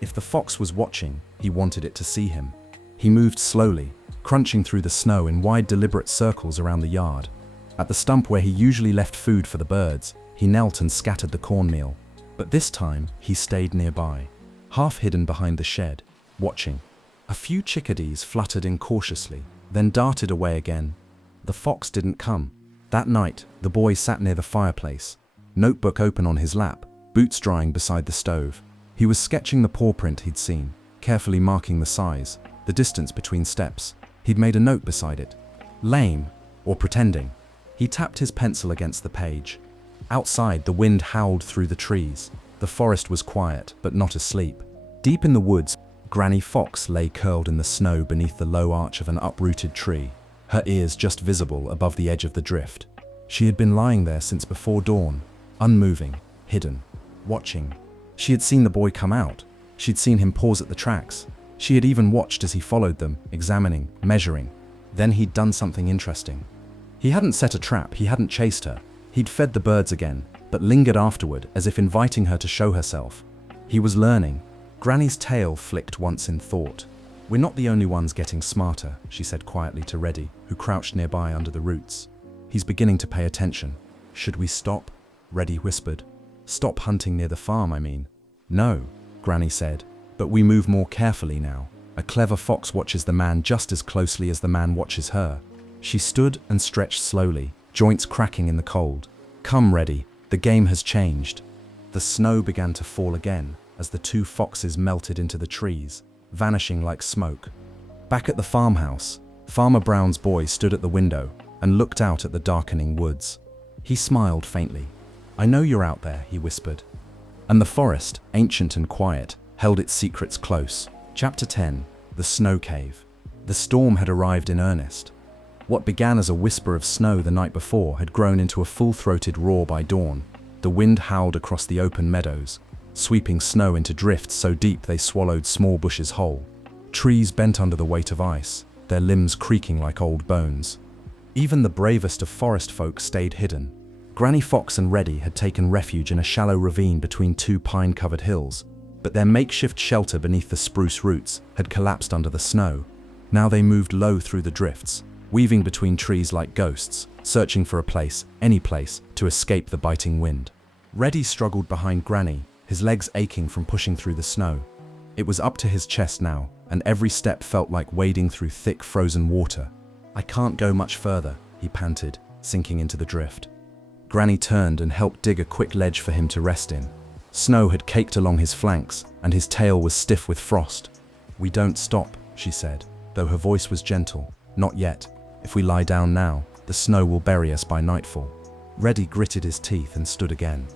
If the fox was watching, he wanted it to see him. He moved slowly, crunching through the snow in wide, deliberate circles around the yard. At the stump where he usually left food for the birds, he knelt and scattered the cornmeal. But this time, he stayed nearby, half hidden behind the shed, watching. A few chickadees fluttered incautiously, then darted away again. The fox didn't come. That night, the boy sat near the fireplace, notebook open on his lap, boots drying beside the stove. He was sketching the paw print he'd seen, carefully marking the size, the distance between steps. He'd made a note beside it. Lame, or pretending. He tapped his pencil against the page. Outside, the wind howled through the trees. The forest was quiet, but not asleep. Deep in the woods, Granny Fox lay curled in the snow beneath the low arch of an uprooted tree, her ears just visible above the edge of the drift. She had been lying there since before dawn, unmoving, hidden, watching. She had seen the boy come out. She'd seen him pause at the tracks. She had even watched as he followed them, examining, measuring. Then he'd done something interesting. He hadn't set a trap, he hadn't chased her. He'd fed the birds again, but lingered afterward as if inviting her to show herself. He was learning, Granny's tail flicked once in thought. "We're not the only ones getting smarter," she said quietly to Reddy, who crouched nearby under the roots. "He's beginning to pay attention." "Should we stop?" Reddy whispered. "Stop hunting near the farm, I mean." "No," Granny said, "but we move more carefully now. A clever fox watches the man just as closely as the man watches her." She stood and stretched slowly, joints cracking in the cold. "Come, Reddy, the game has changed." The snow began to fall again as the two foxes melted into the trees, vanishing like smoke. Back at the farmhouse, Farmer Brown's boy stood at the window and looked out at the darkening woods. He smiled faintly. "I know you're out there," he whispered. And the forest, ancient and quiet, held its secrets close. Chapter 10: The Snow Cave. The storm had arrived in earnest. What began as a whisper of snow the night before had grown into a full-throated roar by dawn. The wind howled across the open meadows, sweeping snow into drifts so deep they swallowed small bushes whole. Trees bent under the weight of ice, their limbs creaking like old bones. Even the bravest of forest folk stayed hidden. Granny Fox and Reddy had taken refuge in a shallow ravine between two pine-covered hills, but their makeshift shelter beneath the spruce roots had collapsed under the snow. Now they moved low through the drifts, weaving between trees like ghosts, searching for a place, any place, to escape the biting wind. Reddy struggled behind Granny, his legs aching from pushing through the snow. It was up to his chest now, and every step felt like wading through thick, frozen water. "I can't go much further," he panted, sinking into the drift. Granny turned and helped dig a quick ledge for him to rest in. Snow had caked along his flanks, and his tail was stiff with frost. "We don't stop," she said, though her voice was gentle. "Not yet. If we lie down now, the snow will bury us by nightfall." Reddy gritted his teeth and stood again.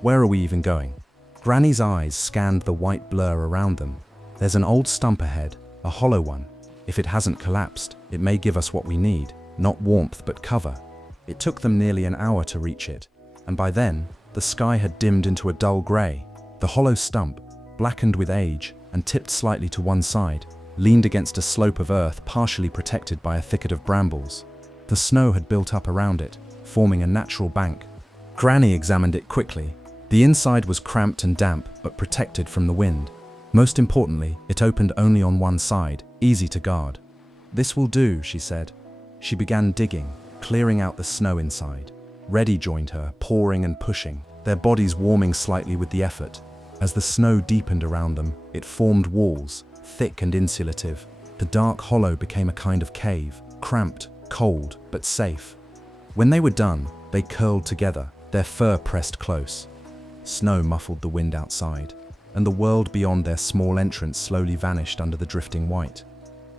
"Where are we even going?" Granny's eyes scanned the white blur around them. "There's an old stump ahead, a hollow one. If it hasn't collapsed, it may give us what we need, not warmth but cover." It took them nearly an hour to reach it, and by then, the sky had dimmed into a dull grey. The hollow stump, blackened with age and tipped slightly to one side, leaned against a slope of earth partially protected by a thicket of brambles. The snow had built up around it, forming a natural bank. Granny examined it quickly. The inside was cramped and damp, but protected from the wind. Most importantly, it opened only on one side, easy to guard. "This will do," she said. She began digging, clearing out the snow inside. Reddy joined her, pawing and pushing, their bodies warming slightly with the effort. As the snow deepened around them, it formed walls, thick and insulative. The dark hollow became a kind of cave, cramped, cold, but safe. When they were done, they curled together, their fur pressed close. Snow muffled the wind outside, and the world beyond their small entrance slowly vanished under the drifting white.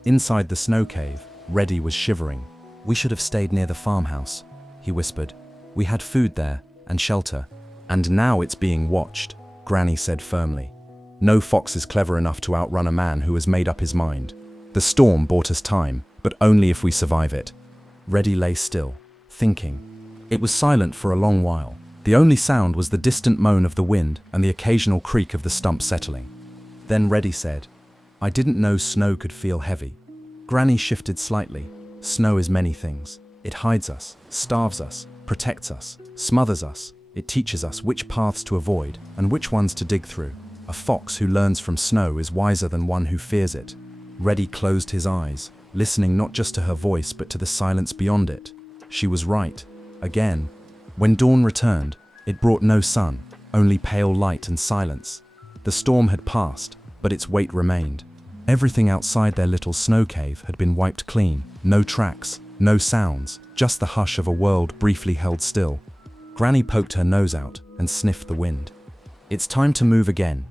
Inside the snow cave, Reddy was shivering. "We should have stayed near the farmhouse," he whispered. "We had food there, and shelter. And now it's being watched," Granny said firmly. "No fox is clever enough to outrun a man who has made up his mind. The storm bought us time, but only if we survive it." Reddy lay still, thinking. It was silent for a long while. The only sound was the distant moan of the wind and the occasional creak of the stump settling. Then Reddy said, "I didn't know snow could feel heavy." Granny shifted slightly. "Snow is many things. It hides us, starves us, protects us, smothers us. It teaches us which paths to avoid and which ones to dig through. A fox who learns from snow is wiser than one who fears it." Reddy closed his eyes, listening not just to her voice but to the silence beyond it. She was right. Again. When dawn returned, it brought no sun, only pale light and silence. The storm had passed, but its weight remained. Everything outside their little snow cave had been wiped clean. No tracks, no sounds, just the hush of a world briefly held still. Granny poked her nose out and sniffed the wind. "It's time to move again."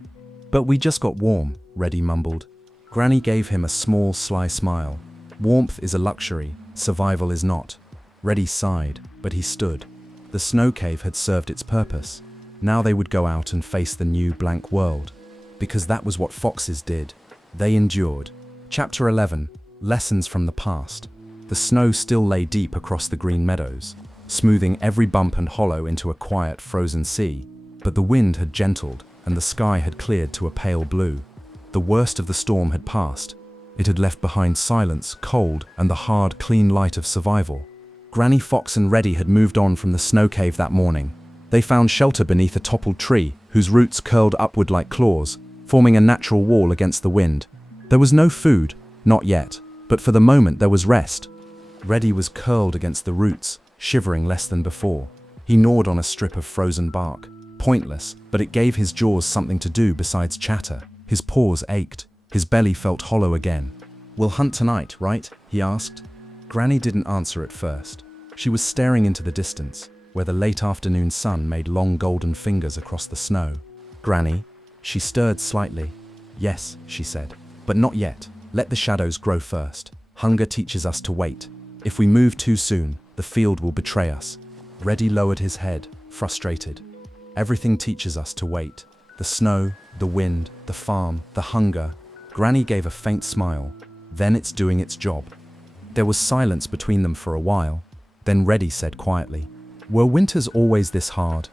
"But we just got warm," Reddy mumbled. Granny gave him a small, sly smile. "Warmth is a luxury, survival is not." Reddy sighed, but he stood. The snow cave had served its purpose. Now they would go out and face the new blank world. Because that was what foxes did. They endured. Chapter 11: Lessons from the Past. The snow still lay deep across the green meadows, smoothing every bump and hollow into a quiet, frozen sea. But the wind had gentled, and the sky had cleared to a pale blue. The worst of the storm had passed. It had left behind silence, cold, and the hard, clean light of survival. Granny Fox and Reddy had moved on from the snow cave that morning. They found shelter beneath a toppled tree, whose roots curled upward like claws, forming a natural wall against the wind. There was no food, not yet, but for the moment there was rest. Reddy was curled against the roots, shivering less than before. He gnawed on a strip of frozen bark. Pointless, but it gave his jaws something to do besides chatter. His paws ached. His belly felt hollow again. "We'll hunt tonight, right?" he asked. Granny didn't answer at first. She was staring into the distance, where the late afternoon sun made long golden fingers across the snow. "Granny?" She stirred slightly. "Yes," she said, "but not yet. Let the shadows grow first. Hunger teaches us to wait. If we move too soon, the field will betray us." Reddy lowered his head, frustrated. Everything teaches us to wait. The snow, the wind, the farm, the hunger. Granny gave a faint smile. "Then it's doing its job." There was silence between them for a while. Then Reddy said quietly, "Were winters always this hard?"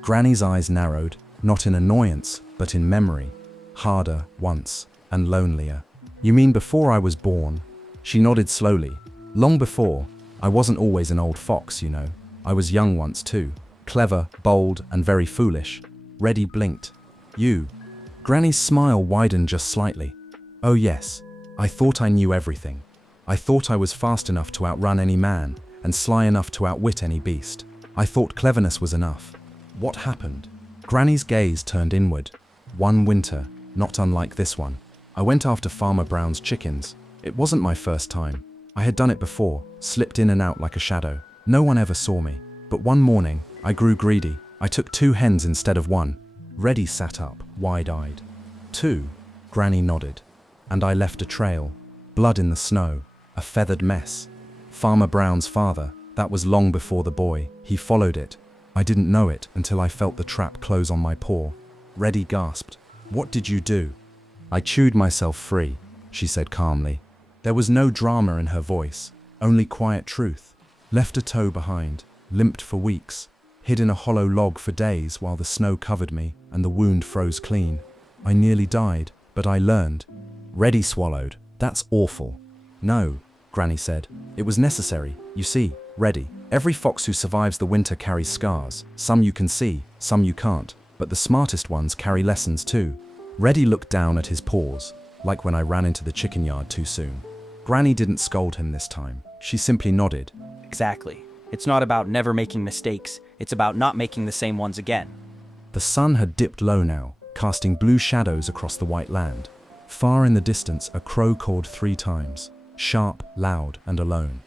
Granny's eyes narrowed, not in annoyance, but in memory. "Harder, once, and lonelier." "You mean before I was born?" She nodded slowly. "Long before. I wasn't always an old fox, you know. I was young once too. Clever, bold, and very foolish." Reddy blinked. "You?" Granny's smile widened just slightly. "Oh yes. I thought I knew everything. I thought I was fast enough to outrun any man, and sly enough to outwit any beast. I thought cleverness was enough." "What happened?" Granny's gaze turned inward. "One winter, not unlike this one. I went after Farmer Brown's chickens. It wasn't my first time. I had done it before, slipped in and out like a shadow. No one ever saw me. But one morning, I grew greedy. I took 2 hens instead of 1. Reddy sat up, wide-eyed. 2? Granny nodded. "And I left a trail. Blood in the snow. A feathered mess. Farmer Brown's father, that was long before the boy. He followed it. I didn't know it until I felt the trap close on my paw." Reddy gasped. "What did you do?" "I chewed myself free," she said calmly. There was no drama in her voice, only quiet truth. "Left a toe behind, limped for weeks, hid in a hollow log for days while the snow covered me and the wound froze clean. I nearly died, but I learned." Reddy swallowed. "That's awful." "No," Granny said. "It was necessary. You see, Reddy, every fox who survives the winter carries scars. Some you can see, some you can't. But the smartest ones carry lessons too." Reddy looked down at his paws, like when I ran into the chicken yard too soon. Granny didn't scold him this time. She simply nodded. "Exactly. It's not about never making mistakes. It's about not making the same ones again." The sun had dipped low now, casting blue shadows across the white land. Far in the distance, a crow cawed 3 times, sharp, loud, and alone.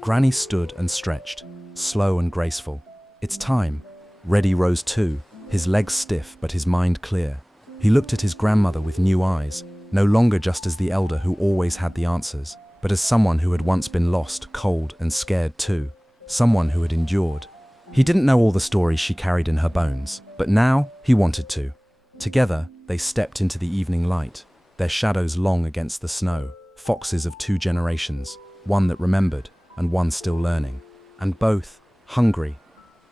Granny stood and stretched, slow and graceful. "It's time." Reddy rose too, his legs stiff but his mind clear. He looked at his grandmother with new eyes, no longer just as the elder who always had the answers, but as someone who had once been lost, cold, and scared too. Someone who had endured. He didn't know all the stories she carried in her bones, but now he wanted to. Together, they stepped into the evening light, their shadows long against the snow, foxes of 2 generations, one that remembered and one still learning, and both hungry.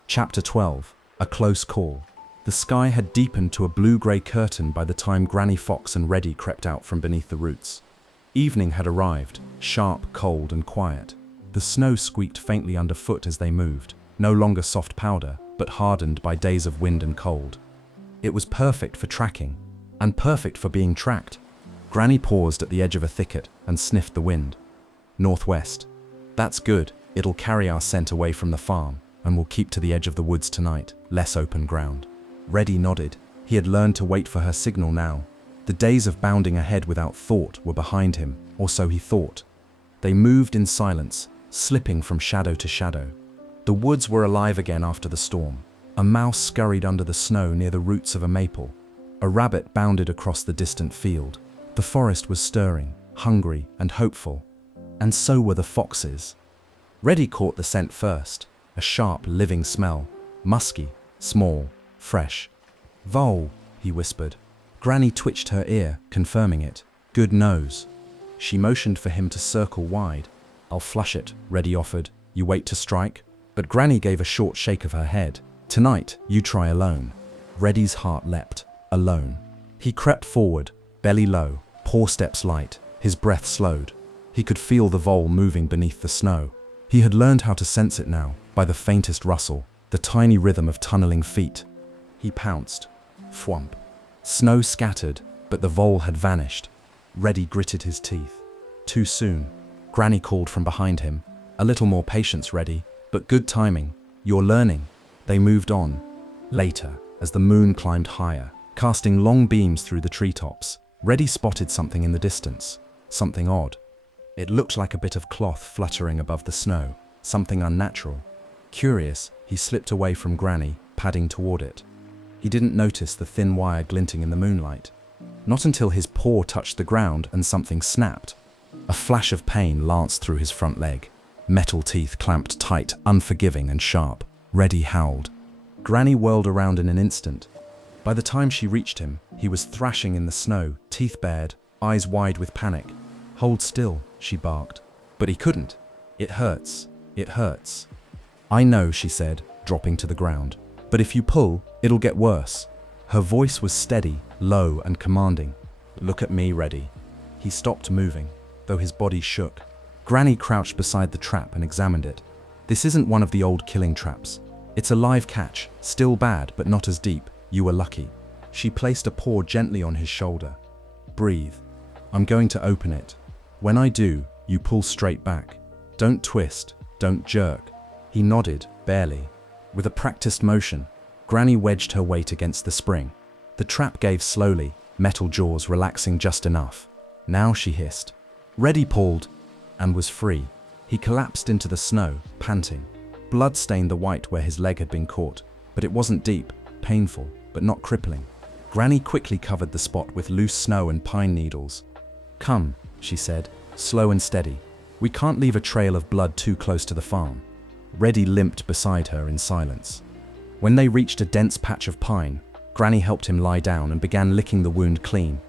Chapter 12, A Close Call. The sky had deepened to a blue-grey curtain by the time Granny Fox and Reddy crept out from beneath the roots. Evening had arrived, sharp, cold, and quiet. The snow squeaked faintly underfoot as they moved, no longer soft powder, but hardened by days of wind and cold. It was perfect for tracking, and perfect for being tracked. Granny paused at the edge of a thicket and sniffed the wind. "Northwest. That's good. It'll carry our scent away from the farm, and we'll keep to the edge of the woods tonight, less open ground." Reddy nodded. He had learned to wait for her signal now. The days of bounding ahead without thought were behind him, or so he thought. They moved in silence, slipping from shadow to shadow. The woods were alive again after the storm. A mouse scurried under the snow near the roots of a maple. A rabbit bounded across the distant field. The forest was stirring, hungry and hopeful. And so were the foxes. Reddy caught the scent first, a sharp, living smell, musky, small, fresh. "Vole," he whispered. Granny twitched her ear, confirming it. "Good nose." She motioned for him to circle wide. "I'll flush it," Reddy offered. "You wait to strike?" But Granny gave a short shake of her head. "Tonight, you try alone." Reddy's heart leapt. Alone. He crept forward, belly low, paw steps light, his breath slowed. He could feel the vole moving beneath the snow. He had learned how to sense it now, by the faintest rustle, the tiny rhythm of tunneling feet. He pounced. Thwomp. Snow scattered, but the vole had vanished. Reddy gritted his teeth. Too soon. Granny called from behind him. A little more patience, Reddy, but good timing. You're learning. They moved on. Later, as the moon climbed higher, casting long beams through the treetops, Reddy spotted something in the distance. Something odd. It looked like a bit of cloth fluttering above the snow, something unnatural. Curious, he slipped away from Granny, padding toward it. He didn't notice the thin wire glinting in the moonlight. Not until his paw touched the ground and something snapped. A flash of pain lanced through his front leg. Metal teeth clamped tight, unforgiving and sharp. Reddy howled. Granny whirled around in an instant. By the time she reached him, he was thrashing in the snow, teeth bared, eyes wide with panic. "Hold still," she barked. But he couldn't. "It hurts. It hurts." "I know," she said, dropping to the ground. "But if you pull, it'll get worse." Her voice was steady, low and commanding. "Look at me, Reddy." He stopped moving, though his body shook. Granny crouched beside the trap and examined it. "This isn't one of the old killing traps. It's a live catch, still bad, but not as deep. You were lucky." She placed a paw gently on his shoulder. "Breathe. I'm going to open it. When I do, you pull straight back. Don't twist, don't jerk." He nodded, barely. With a practiced motion, Granny wedged her weight against the spring. The trap gave slowly, metal jaws relaxing just enough. "Now," she hissed. Reddy pulled, and was free. He collapsed into the snow, panting. Blood stained the white where his leg had been caught, but it wasn't deep, painful, but not crippling. Granny quickly covered the spot with loose snow and pine needles. "Come," she said, slow and steady. "We can't leave a trail of blood too close to the farm." Reddy limped beside her in silence. When they reached a dense patch of pine, Granny helped him lie down and began licking the wound clean.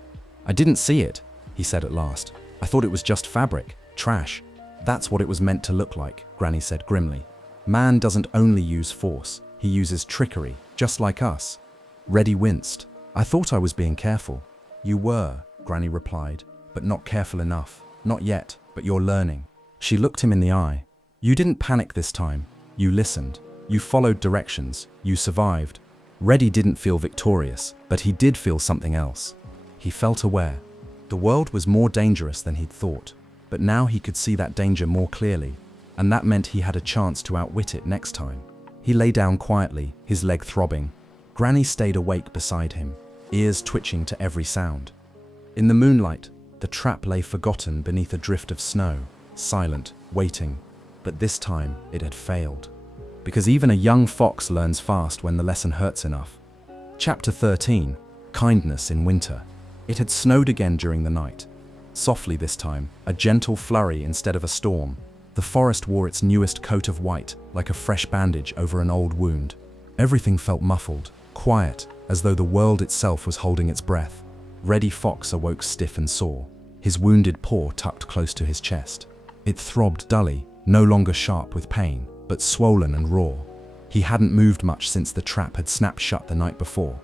"I didn't see it," he said at last. "I thought it was just fabric, trash." "That's what it was meant to look like," Granny said grimly. "Man doesn't only use force, he uses trickery, just like us." Reddy winced. "I thought I was being careful." "You were," Granny replied, "but not careful enough. Not yet, but you're learning." She looked him in the eye. "You didn't panic this time. You listened. You followed directions. You survived." Reddy didn't feel victorious, but he did feel something else. He felt aware. The world was more dangerous than he'd thought, but now he could see that danger more clearly, and that meant he had a chance to outwit it next time. He lay down quietly, his leg throbbing. Granny stayed awake beside him, ears twitching to every sound. In the moonlight, the trap lay forgotten beneath a drift of snow, silent, waiting. But this time, it had failed. Because even a young fox learns fast when the lesson hurts enough. Chapter 13, Kindness in Winter. It had snowed again during the night. Softly this time, a gentle flurry instead of a storm. The forest wore its newest coat of white, like a fresh bandage over an old wound. Everything felt muffled, quiet, as though the world itself was holding its breath. Reddy Fox awoke stiff and sore, his wounded paw tucked close to his chest. It throbbed dully, no longer sharp with pain, but swollen and raw. He hadn't moved much since the trap had snapped shut the night before.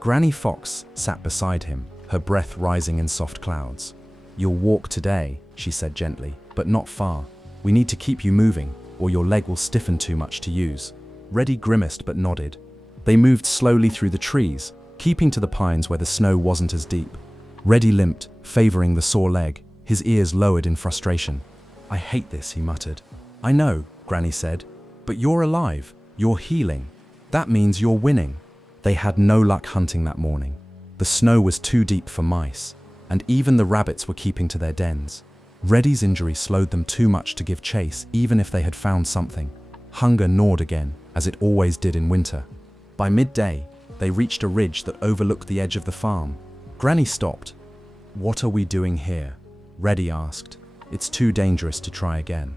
Granny Fox sat beside him, her breath rising in soft clouds. "You'll walk today," she said gently, "but not far. We need to keep you moving, or your leg will stiffen too much to use." Reddy grimaced but nodded. They moved slowly through the trees, keeping to the pines where the snow wasn't as deep. Reddy limped, favoring the sore leg, his ears lowered in frustration. "I hate this," he muttered. "I know," Granny said, "but you're alive. You're healing. That means you're winning." They had no luck hunting that morning. The snow was too deep for mice, and even the rabbits were keeping to their dens. Reddy's injury slowed them too much to give chase, even if they had found something. Hunger gnawed again, as it always did in winter. By midday, they reached a ridge that overlooked the edge of the farm. Granny stopped. "What are we doing here?" Reddy asked. "It's too dangerous to try again."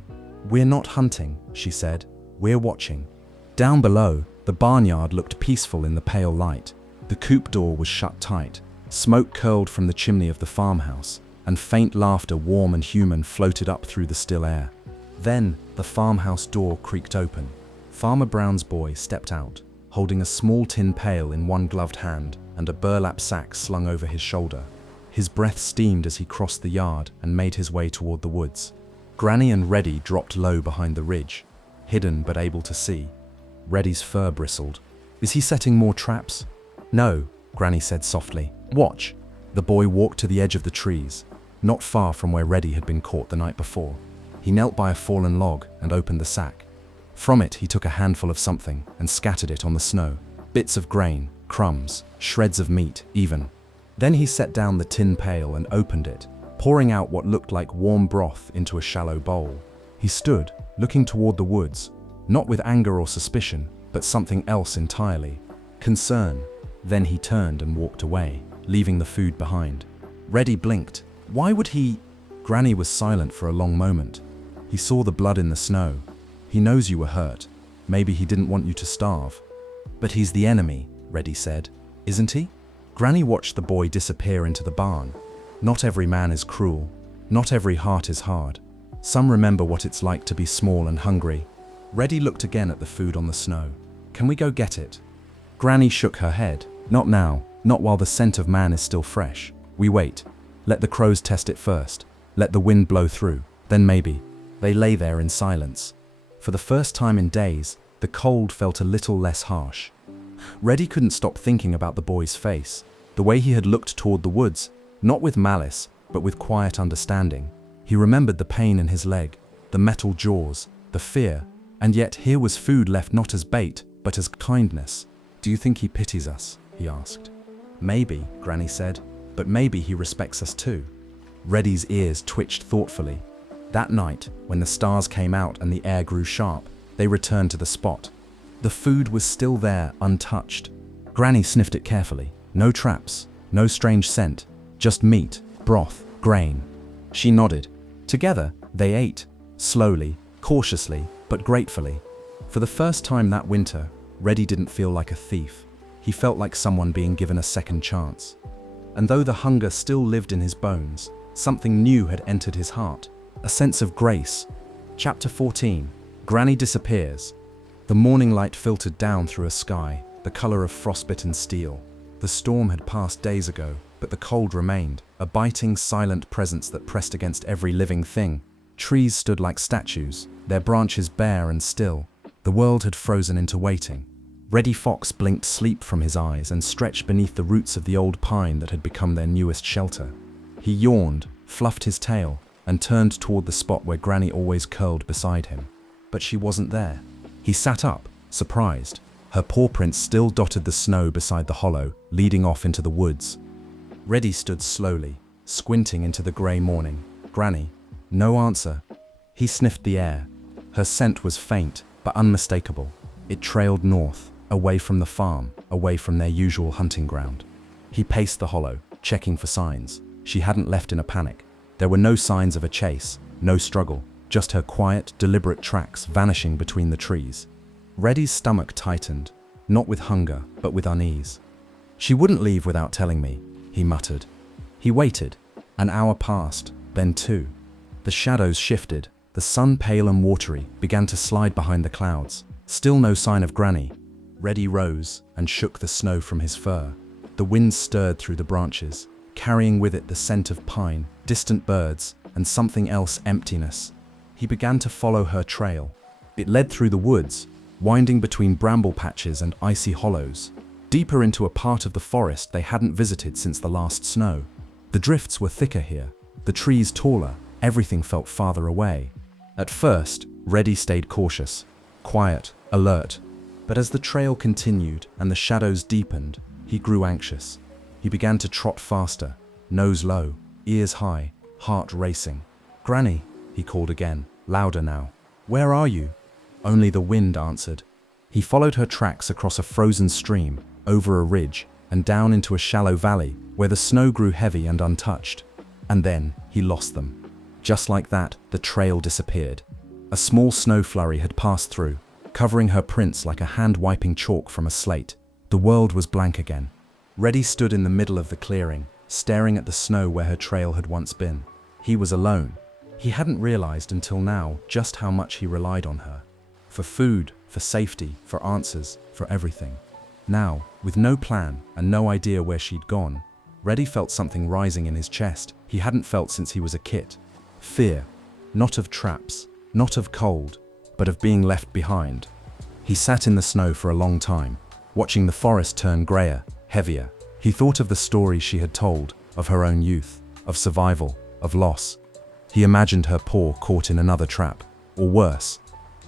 "We're not hunting," she said. "We're watching." Down below, the barnyard looked peaceful in the pale light. The coop door was shut tight. Smoke curled from the chimney of the farmhouse, and faint laughter, warm and human, floated up through the still air. Then, the farmhouse door creaked open. Farmer Brown's boy stepped out, holding a small tin pail in one gloved hand and a burlap sack slung over his shoulder. His breath steamed as he crossed the yard and made his way toward the woods. Granny and Reddy dropped low behind the ridge, hidden but able to see. Reddy's fur bristled. "Is he setting more traps?" "No," Granny said softly. "Watch." The boy walked to the edge of the trees, not far from where Reddy had been caught the night before. He knelt by a fallen log and opened the sack. From it, he took a handful of something and scattered it on the snow. Bits of grain, crumbs, shreds of meat, even. Then he set down the tin pail and opened it, pouring out what looked like warm broth into a shallow bowl. He stood, looking toward the woods, not with anger or suspicion, but something else entirely. Concern. Then he turned and walked away, leaving the food behind. Reddy blinked. Why would he? Granny was silent for a long moment. He saw the blood in the snow. He knows you were hurt. Maybe he didn't want you to starve. But he's the enemy, Reddy said. Isn't he? Granny watched the boy disappear into the barn. Not every man is cruel. Not every heart is hard. Some remember what it's like to be small and hungry. Reddy looked again at the food on the snow. Can we go get it? Granny shook her head. Not now. Not while the scent of man is still fresh. We wait. Let the crows test it first. Let the wind blow through. Then maybe. They lay there in silence. For the first time in days, the cold felt a little less harsh. Reddy couldn't stop thinking about the boy's face, the way he had looked toward the woods, not with malice, but with quiet understanding. He remembered the pain in his leg, the metal jaws, the fear, and yet here was food left not as bait, but as kindness. Do you think he pities us? He asked. Maybe, Granny said, but maybe he respects us too. Reddy's ears twitched thoughtfully. That night, when the stars came out and the air grew sharp, they returned to the spot. The food was still there, untouched. Granny sniffed it carefully. No traps, no strange scent, just meat, broth, grain. She nodded. Together, they ate, slowly, cautiously, but gratefully. For the first time that winter, Reddy didn't feel like a thief. He felt like someone being given a second chance. And though the hunger still lived in his bones, something new had entered his heart. A sense of grace. Chapter 14. Granny disappears. The morning light filtered down through a sky, the color of frostbitten steel. The storm had passed days ago, but the cold remained, a biting, silent presence that pressed against every living thing. Trees stood like statues, their branches bare and still. The world had frozen into waiting. Reddy Fox blinked sleep from his eyes and stretched beneath the roots of the old pine that had become their newest shelter. He yawned, fluffed his tail, and turned toward the spot where Granny always curled beside him. But she wasn't there. He sat up, surprised. Her paw prints still dotted the snow beside the hollow, leading off into the woods. Reddy stood slowly, squinting into the grey morning. Granny. No answer. He sniffed the air. Her scent was faint, but unmistakable. It trailed north, away from the farm, away from their usual hunting ground. He paced the hollow, checking for signs. She hadn't left in a panic. There were no signs of a chase, no struggle, just her quiet, deliberate tracks vanishing between the trees. Reddy's stomach tightened, not with hunger, but with unease. She wouldn't leave without telling me, he muttered. He waited. An hour passed, then two. The shadows shifted. The sun, pale and watery, began to slide behind the clouds. Still no sign of Granny. Reddy rose and shook the snow from his fur. The wind stirred through the branches, carrying with it the scent of pine, distant birds, and something else, emptiness. He began to follow her trail. It led through the woods, winding between bramble patches and icy hollows, deeper into a part of the forest they hadn't visited since the last snow. The drifts were thicker here, the trees taller, everything felt farther away. At first, Reddy stayed cautious, quiet, alert. But as the trail continued and the shadows deepened, he grew anxious. He began to trot faster, nose low, ears high, heart racing. Granny, he called again, louder now. Where are you? Only the wind answered. He followed her tracks across a frozen stream, over a ridge, and down into a shallow valley where the snow grew heavy and untouched. And then he lost them. Just like that, the trail disappeared. A small snow flurry had passed through, covering her prints like a hand wiping chalk from a slate. The world was blank again. Reddy stood in the middle of the clearing, staring at the snow where her trail had once been. He was alone. He hadn't realized until now just how much he relied on her. For food, for safety, for answers, for everything. Now, with no plan and no idea where she'd gone, Reddy felt something rising in his chest he hadn't felt since he was a kid. Fear. Not of traps, not of cold, but of being left behind. He sat in the snow for a long time, watching the forest turn grayer, heavier. He thought of the stories she had told, of her own youth, of survival, of loss. He imagined her paw caught in another trap, or worse.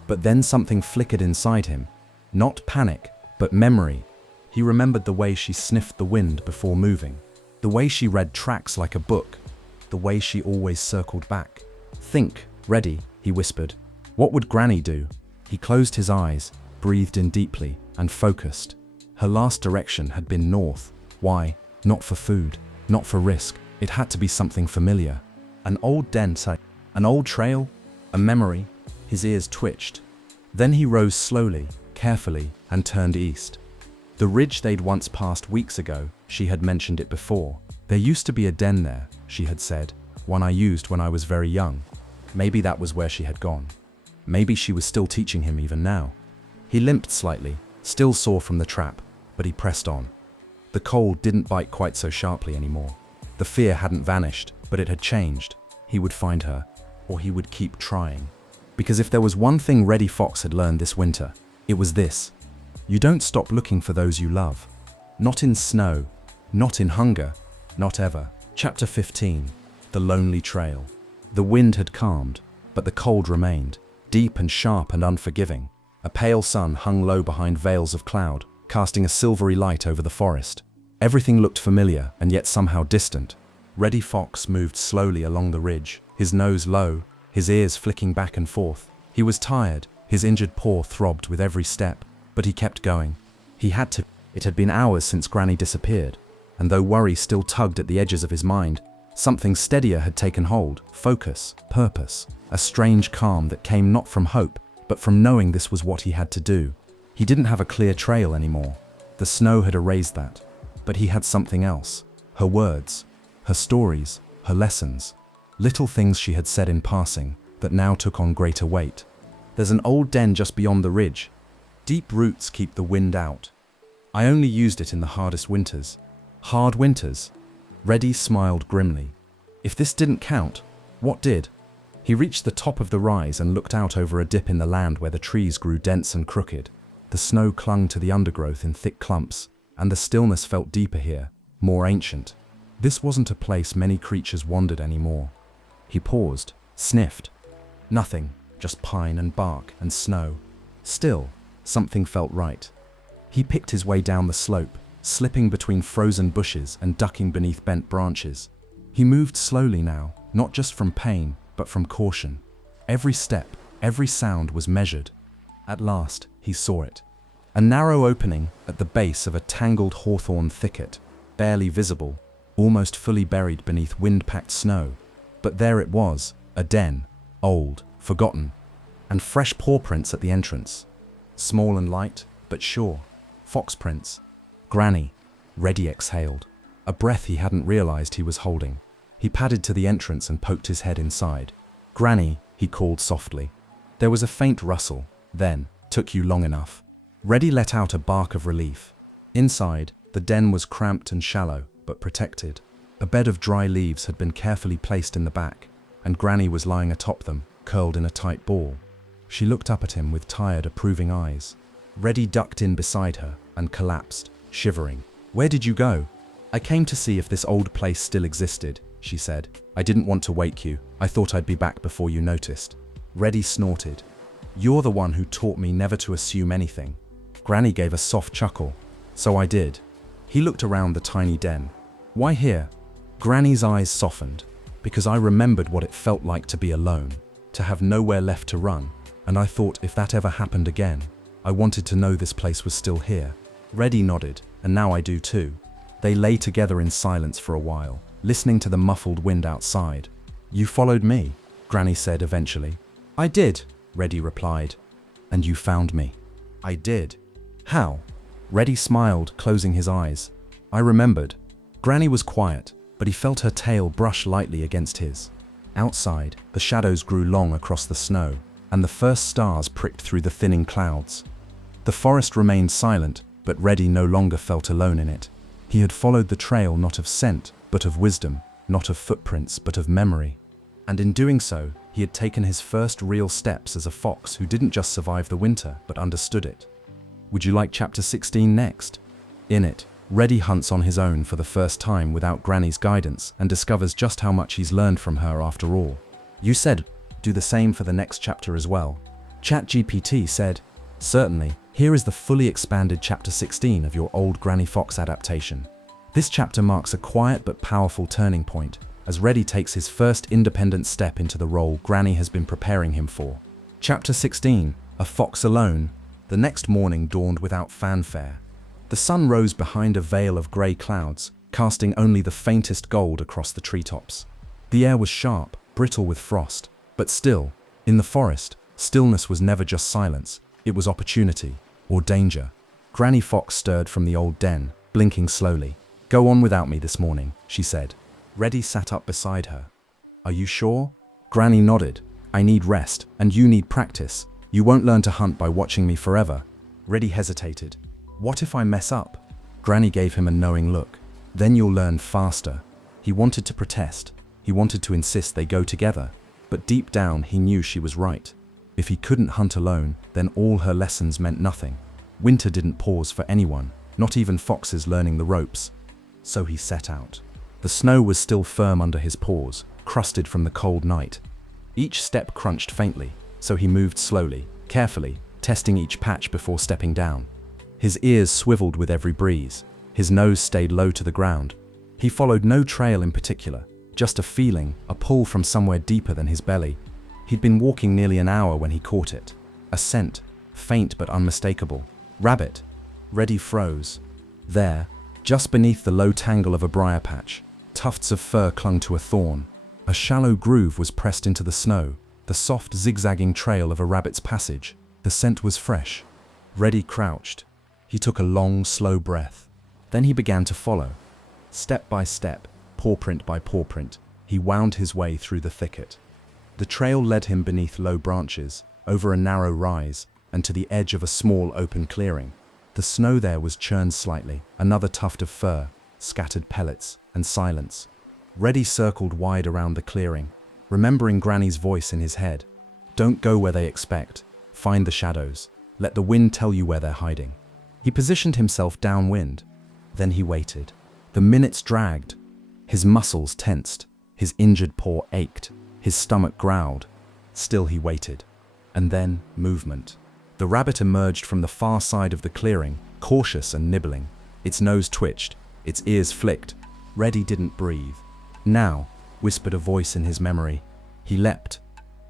But then something flickered inside him. Not panic, but memory. He remembered the way she sniffed the wind before moving, the way she read tracks like a book, the way she always circled back. "Think, ready," he whispered. What would Granny do? He closed his eyes, breathed in deeply, and focused. Her last direction had been north. Why? Not for food, not for risk. It had to be something familiar. An old den, an old trail, a memory. His ears twitched. Then he rose slowly, carefully, and turned east. The ridge they'd once passed weeks ago, she had mentioned it before. There used to be a den there, she had said, one I used when I was very young. Maybe that was where she had gone. Maybe she was still teaching him even now. He limped slightly, still sore from the trap, but he pressed on. The cold didn't bite quite so sharply anymore. The fear hadn't vanished, but it had changed. He would find her, or he would keep trying. Because if there was one thing Reddy Fox had learned this winter, it was this. You don't stop looking for those you love. Not in snow, not in hunger, not ever. Chapter 15. The Lonely Trail. The wind had calmed, but the cold remained, deep and sharp and unforgiving. A pale sun hung low behind veils of cloud, casting a silvery light over the forest. Everything looked familiar and yet somehow distant. Reddy Fox moved slowly along the ridge, his nose low, his ears flicking back and forth. He was tired, his injured paw throbbed with every step, but he kept going. He had to. It had been hours since Granny disappeared, and though worry still tugged at the edges of his mind, something steadier had taken hold. Focus, purpose, a strange calm that came not from hope, but from knowing this was what he had to do. He didn't have a clear trail anymore. The snow had erased that. But he had something else. Her words, her stories, her lessons. Little things she had said in passing that now took on greater weight. There's an old den just beyond the ridge. Deep roots keep the wind out. I only used it in the hardest winters. Hard winters. Reddy smiled grimly. If this didn't count, what did? He reached the top of the rise and looked out over a dip in the land where the trees grew dense and crooked. The snow clung to the undergrowth in thick clumps, and the stillness felt deeper here, more ancient. This wasn't a place many creatures wandered anymore. He paused, sniffed. Nothing, just pine and bark and snow. Still, something felt right. He picked his way down the slope, slipping between frozen bushes and ducking beneath bent branches. He moved slowly now, not just from pain, but from caution. Every step, every sound was measured. At last, he saw it. A narrow opening at the base of a tangled hawthorn thicket, barely visible, almost fully buried beneath wind-packed snow. But there it was, a den, old, forgotten, and fresh paw prints at the entrance. Small and light, but sure. Fox prints. Granny. Reddy exhaled. A breath he hadn't realized he was holding. He padded to the entrance and poked his head inside. "Granny," he called softly. There was a faint rustle. Then, "Took you long enough." Reddy let out a bark of relief. Inside, the den was cramped and shallow, but protected. A bed of dry leaves had been carefully placed in the back, and Granny was lying atop them, curled in a tight ball. She looked up at him with tired, approving eyes. Reddy ducked in beside her and collapsed, shivering. "Where did you go?" "I came to see if this old place still existed," she said. "I didn't want to wake you. I thought I'd be back before you noticed." Reddy snorted. "You're the one who taught me never to assume anything." Granny gave a soft chuckle. "So I did." He looked around the tiny den. "Why here?" Granny's eyes softened. "Because I remembered what it felt like to be alone, to have nowhere left to run, and I thought if that ever happened again, I wanted to know this place was still here." Reddy nodded, "And now I do too." They lay together in silence for a while, listening to the muffled wind outside. "You followed me," Granny said eventually. "I did," Reddy replied. "And you found me." "I did." "How?" Reddy smiled, closing his eyes. "I remembered." Granny was quiet, but he felt her tail brush lightly against his. Outside, the shadows grew long across the snow, and the first stars pricked through the thinning clouds. The forest remained silent, but Reddy no longer felt alone in it. He had followed the trail not of scent, but of wisdom, not of footprints, but of memory. And in doing so, he had taken his first real steps as a fox who didn't just survive the winter, but understood it. Would you like chapter 16 next? In it, Reddy hunts on his own for the first time without Granny's guidance and discovers just how much he's learned from her after all. You said, do the same for the next chapter as well. ChatGPT said, certainly, here is the fully expanded chapter 16 of your old Granny Fox adaptation. This chapter marks a quiet but powerful turning point as Reddy takes his first independent step into the role Granny has been preparing him for. Chapter 16, A Fox Alone. The next morning dawned without fanfare. The sun rose behind a veil of grey clouds, casting only the faintest gold across the treetops. The air was sharp, brittle with frost, but still, in the forest, stillness was never just silence, it was opportunity, or danger. Granny Fox stirred from the old den, blinking slowly. Go on without me this morning, she said. Reddy sat up beside her. Are you sure? Granny nodded. I need rest, and you need practice. You won't learn to hunt by watching me forever. Reddy hesitated. What if I mess up? Granny gave him a knowing look. Then you'll learn faster. He wanted to protest. He wanted to insist they go together. But deep down, he knew she was right. If he couldn't hunt alone, then all her lessons meant nothing. Winter didn't pause for anyone, not even foxes learning the ropes. So he set out. The snow was still firm under his paws, crusted from the cold night. Each step crunched faintly, so he moved slowly, carefully, testing each patch before stepping down. His ears swiveled with every breeze. His nose stayed low to the ground. He followed no trail in particular, just a feeling, a pull from somewhere deeper than his belly. He'd been walking nearly an hour when he caught it. A scent, faint but unmistakable. Rabbit. Reddy froze. There, just beneath the low tangle of a briar patch, tufts of fur clung to a thorn. A shallow groove was pressed into the snow, the soft zigzagging trail of a rabbit's passage. The scent was fresh. Reddy crouched. He took a long, slow breath. Then he began to follow. Step by step, paw print by paw print, he wound his way through the thicket. The trail led him beneath low branches, over a narrow rise, and to the edge of a small open clearing. The snow there was churned slightly, another tuft of fur, scattered pellets, and silence. Reddy circled wide around the clearing, remembering Granny's voice in his head. Don't go where they expect. Find the shadows. Let the wind tell you where they're hiding. He positioned himself downwind. Then he waited. The minutes dragged. His muscles tensed. His injured paw ached. His stomach growled. Still he waited. And then, movement. The rabbit emerged from the far side of the clearing, cautious and nibbling. Its nose twitched. Its ears flicked. Reddy didn't breathe. Now, whispered a voice in his memory. He leapt.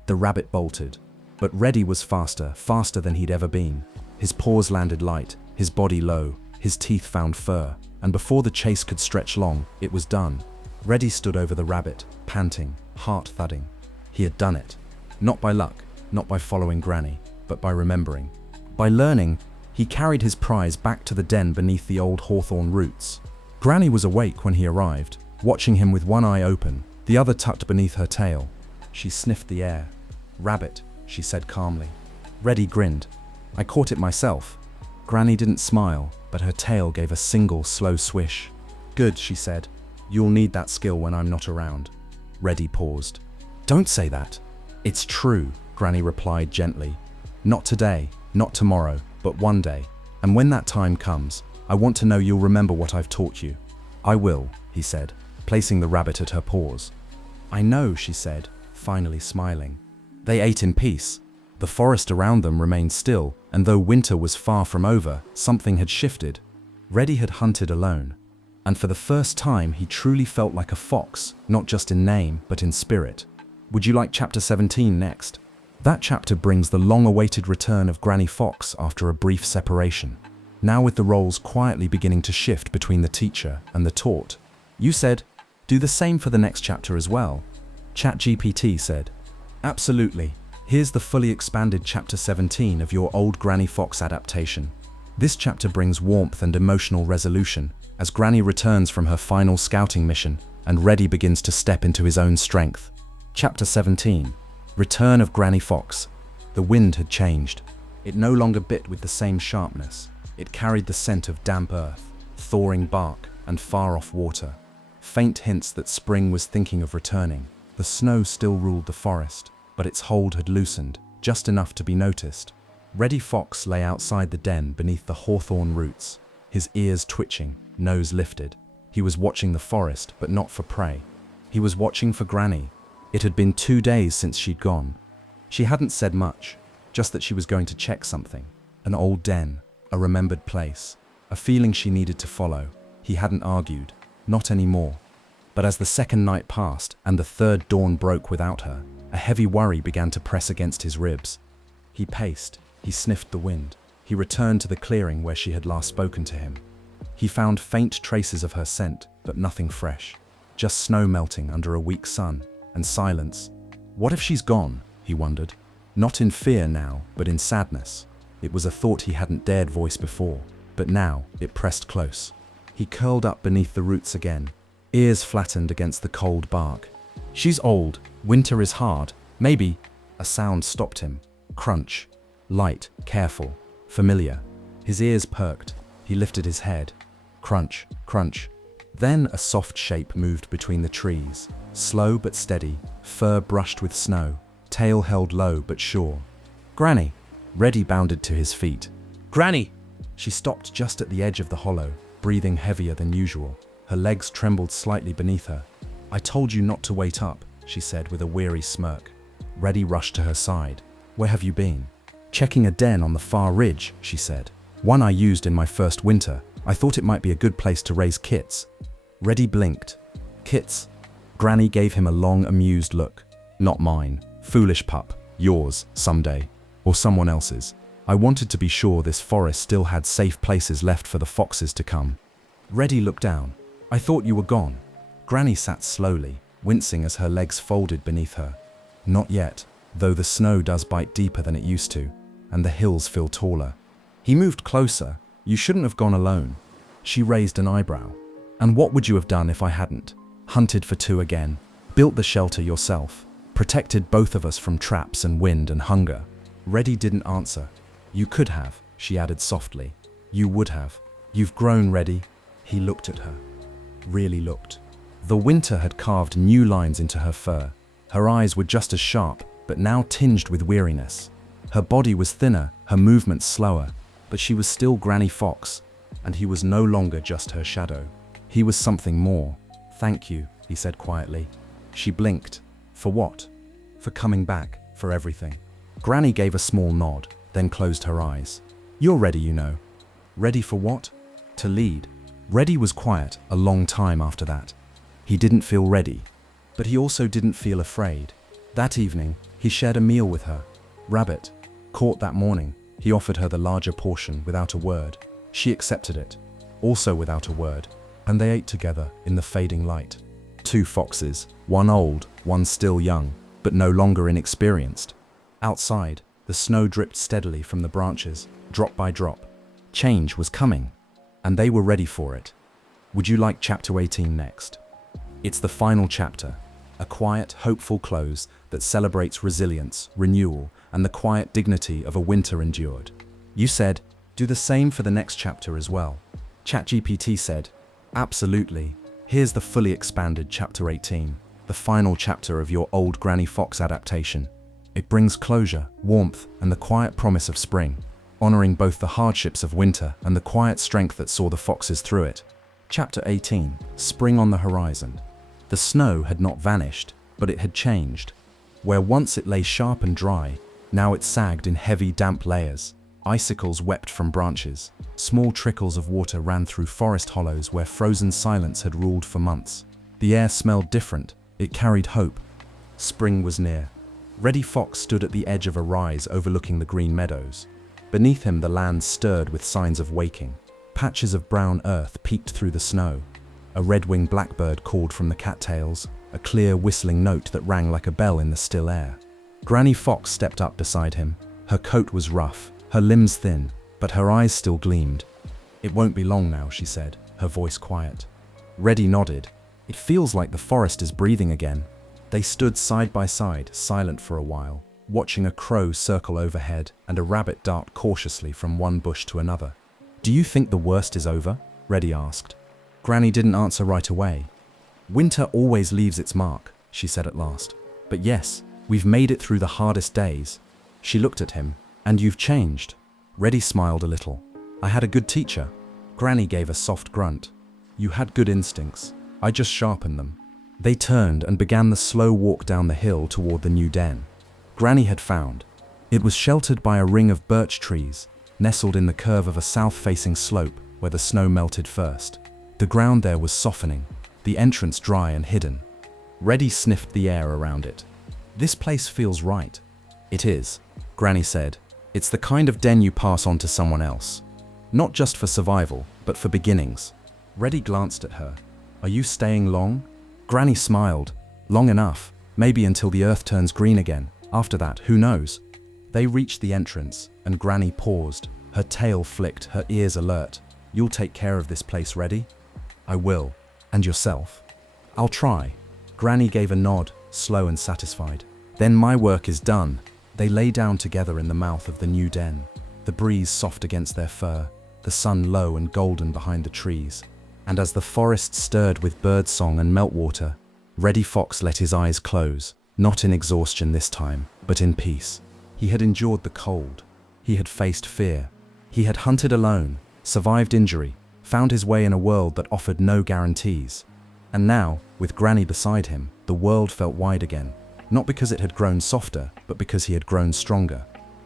The rabbit bolted. But Reddy was faster, faster than he'd ever been. His paws landed light, his body low, his teeth found fur, and before the chase could stretch long, it was done. Reddy stood over the rabbit, panting, heart thudding. He had done it. Not by luck, not by following Granny, but by remembering. By learning, he carried his prize back to the den beneath the old hawthorn roots. Granny was awake when he arrived, watching him with one eye open, the other tucked beneath her tail. She sniffed the air. Rabbit, she said calmly. Reddy grinned. I caught it myself. Granny didn't smile, but her tail gave a single slow swish. Good, she said. You'll need that skill when I'm not around. Reddy paused. Don't say that. It's true, Granny replied gently. Not today, not tomorrow, but one day. And when that time comes, I want to know you'll remember what I've taught you. I will, he said, placing the rabbit at her paws. I know, she said, finally smiling. They ate in peace. The forest around them remained still, and though winter was far from over, something had shifted. Reddy had hunted alone, and for the first time he truly felt like a fox, not just in name, but in spirit. Would you like chapter 17 next? That chapter brings the long-awaited return of Granny Fox after a brief separation. Now with the roles quietly beginning to shift between the teacher and the taught. You said, do the same for the next chapter as well. ChatGPT said, absolutely. Here's the fully expanded chapter 17 of your old Granny Fox adaptation. This chapter brings warmth and emotional resolution as Granny returns from her final scouting mission and Reddy begins to step into his own strength. Chapter 17. Return of Granny Fox. The wind had changed. It no longer bit with the same sharpness. It carried the scent of damp earth, thawing bark, and far-off water. Faint hints that spring was thinking of returning. The snow still ruled the forest, but its hold had loosened, just enough to be noticed. Reddy Fox lay outside the den beneath the hawthorn roots. his ears twitching, nose lifted. He was watching the forest, but not for prey. He was watching for Granny. It had been 2 days since she'd gone. She hadn't said much, just that she was going to check something. An old den, a remembered place, a feeling she needed to follow. He hadn't argued, not anymore. But as the second night passed and the third dawn broke without her, a heavy worry began to press against his ribs. He paced, he sniffed the wind. He returned to the clearing where she had last spoken to him. He found faint traces of her scent, but nothing fresh. Just snow melting under a weak sun, and silence. What if she's gone? He wondered. Not in fear now, but in sadness. It was a thought he hadn't dared voice before, but now it pressed close. He curled up beneath the roots again, ears flattened against the cold bark. She's old, winter is hard, maybe. A sound stopped him. Crunch. Light, careful, familiar. His ears perked. He lifted his head. Crunch, crunch. Then a soft shape moved between the trees, slow but steady, fur brushed with snow, tail held low but sure. Granny! Reddy bounded to his feet. Granny! She stopped just at the edge of the hollow, breathing heavier than usual. Her legs trembled slightly beneath her. I told you not to wait up, she said with a weary smirk. Reddy rushed to her side. Where have you been? Checking a den on the far ridge, she said. One I used in my first winter. I thought it might be a good place to raise kits. Reddy blinked. Kits? Granny gave him a long, amused look. Not mine. Foolish pup. Yours, someday. Or someone else's. I wanted to be sure this forest still had safe places left for the foxes to come. Reddy looked down. I thought you were gone. Granny sat slowly, wincing as her legs folded beneath her. Not yet, though the snow does bite deeper than it used to, and the hills feel taller. He moved closer. You shouldn't have gone alone. She raised an eyebrow. And what would you have done if I hadn't? Hunted for 2 again, built the shelter yourself, protected both of us from traps and wind and hunger. Reddy didn't answer. You could have, she added softly. You would have. You've grown, Reddy. He looked at her. Really looked. The winter had carved new lines into her fur. Her eyes were just as sharp, but now tinged with weariness. Her body was thinner, her movements slower, but she was still Granny Fox, and he was no longer just her shadow. He was something more. Thank you, he said quietly. She blinked. For what? For coming back, for everything. Granny gave a small nod, then closed her eyes. You're ready, you know. Ready for what? To lead. Reddy was quiet a long time after that. He didn't feel ready, but he also didn't feel afraid. That evening, he shared a meal with her. Rabbit. Caught that morning, he offered her the larger portion without a word. She accepted it, also without a word, and they ate together in the fading light. 2 foxes, one old, one still young, but no longer inexperienced. Outside, the snow dripped steadily from the branches, drop by drop. Change was coming, and they were ready for it. Would you like chapter 18 next? It's the final chapter, a quiet, hopeful close that celebrates resilience, renewal, and the quiet dignity of a winter endured. You said, do the same for the next chapter as well. ChatGPT said, absolutely. Here's the fully expanded chapter 18, the final chapter of your old Granny Fox adaptation. It brings closure, warmth, and the quiet promise of spring, honoring both the hardships of winter and the quiet strength that saw the foxes through it. Chapter 18, Spring on the Horizon. The snow had not vanished, but it had changed. Where once it lay sharp and dry, now it sagged in heavy, damp layers. Icicles wept from branches. Small trickles of water ran through forest hollows where frozen silence had ruled for months. The air smelled different. It carried hope. Spring was near. Reddy Fox stood at the edge of a rise overlooking the green meadows. Beneath him the land stirred with signs of waking. Patches of brown earth peeked through the snow. A red-winged blackbird called from the cattails, a clear whistling note that rang like a bell in the still air. Granny Fox stepped up beside him. Her coat was rough, her limbs thin, but her eyes still gleamed. It won't be long now, she said, her voice quiet. Reddy nodded. It feels like the forest is breathing again. They stood side by side, silent for a while, watching a crow circle overhead and a rabbit dart cautiously from one bush to another. Do you think the worst is over? Reddy asked. Granny didn't answer right away. Winter always leaves its mark, she said at last. But yes, we've made it through the hardest days. She looked at him. And you've changed. Reddy smiled a little. I had a good teacher. Granny gave a soft grunt. You had good instincts. I just sharpened them. They turned and began the slow walk down the hill toward the new den. Granny had found. It was sheltered by a ring of birch trees, nestled in the curve of a south-facing slope where the snow melted first. The ground there was softening, the entrance dry and hidden. Reddy sniffed the air around it. This place feels right. It is, Granny said. It's the kind of den you pass on to someone else. Not just for survival, but for beginnings. Reddy glanced at her. Are you staying long? Granny smiled. Long enough, maybe until the earth turns green again. After that, who knows? They reached the entrance, and Granny paused, her tail flicked, her ears alert. You'll take care of this place, Reddy? I will. And yourself? I'll try. Granny gave a nod, slow and satisfied. Then my work is done. They lay down together in the mouth of the new den, the breeze soft against their fur, the sun low and golden behind the trees. And as the forest stirred with bird song and meltwater, Reddy Fox let his eyes close, not in exhaustion this time, but in peace. He had endured the cold. He had faced fear. He had hunted alone, survived injury, found his way in a world that offered no guarantees. And now, with Granny beside him, the world felt wide again, not because it had grown softer, but because he had grown stronger.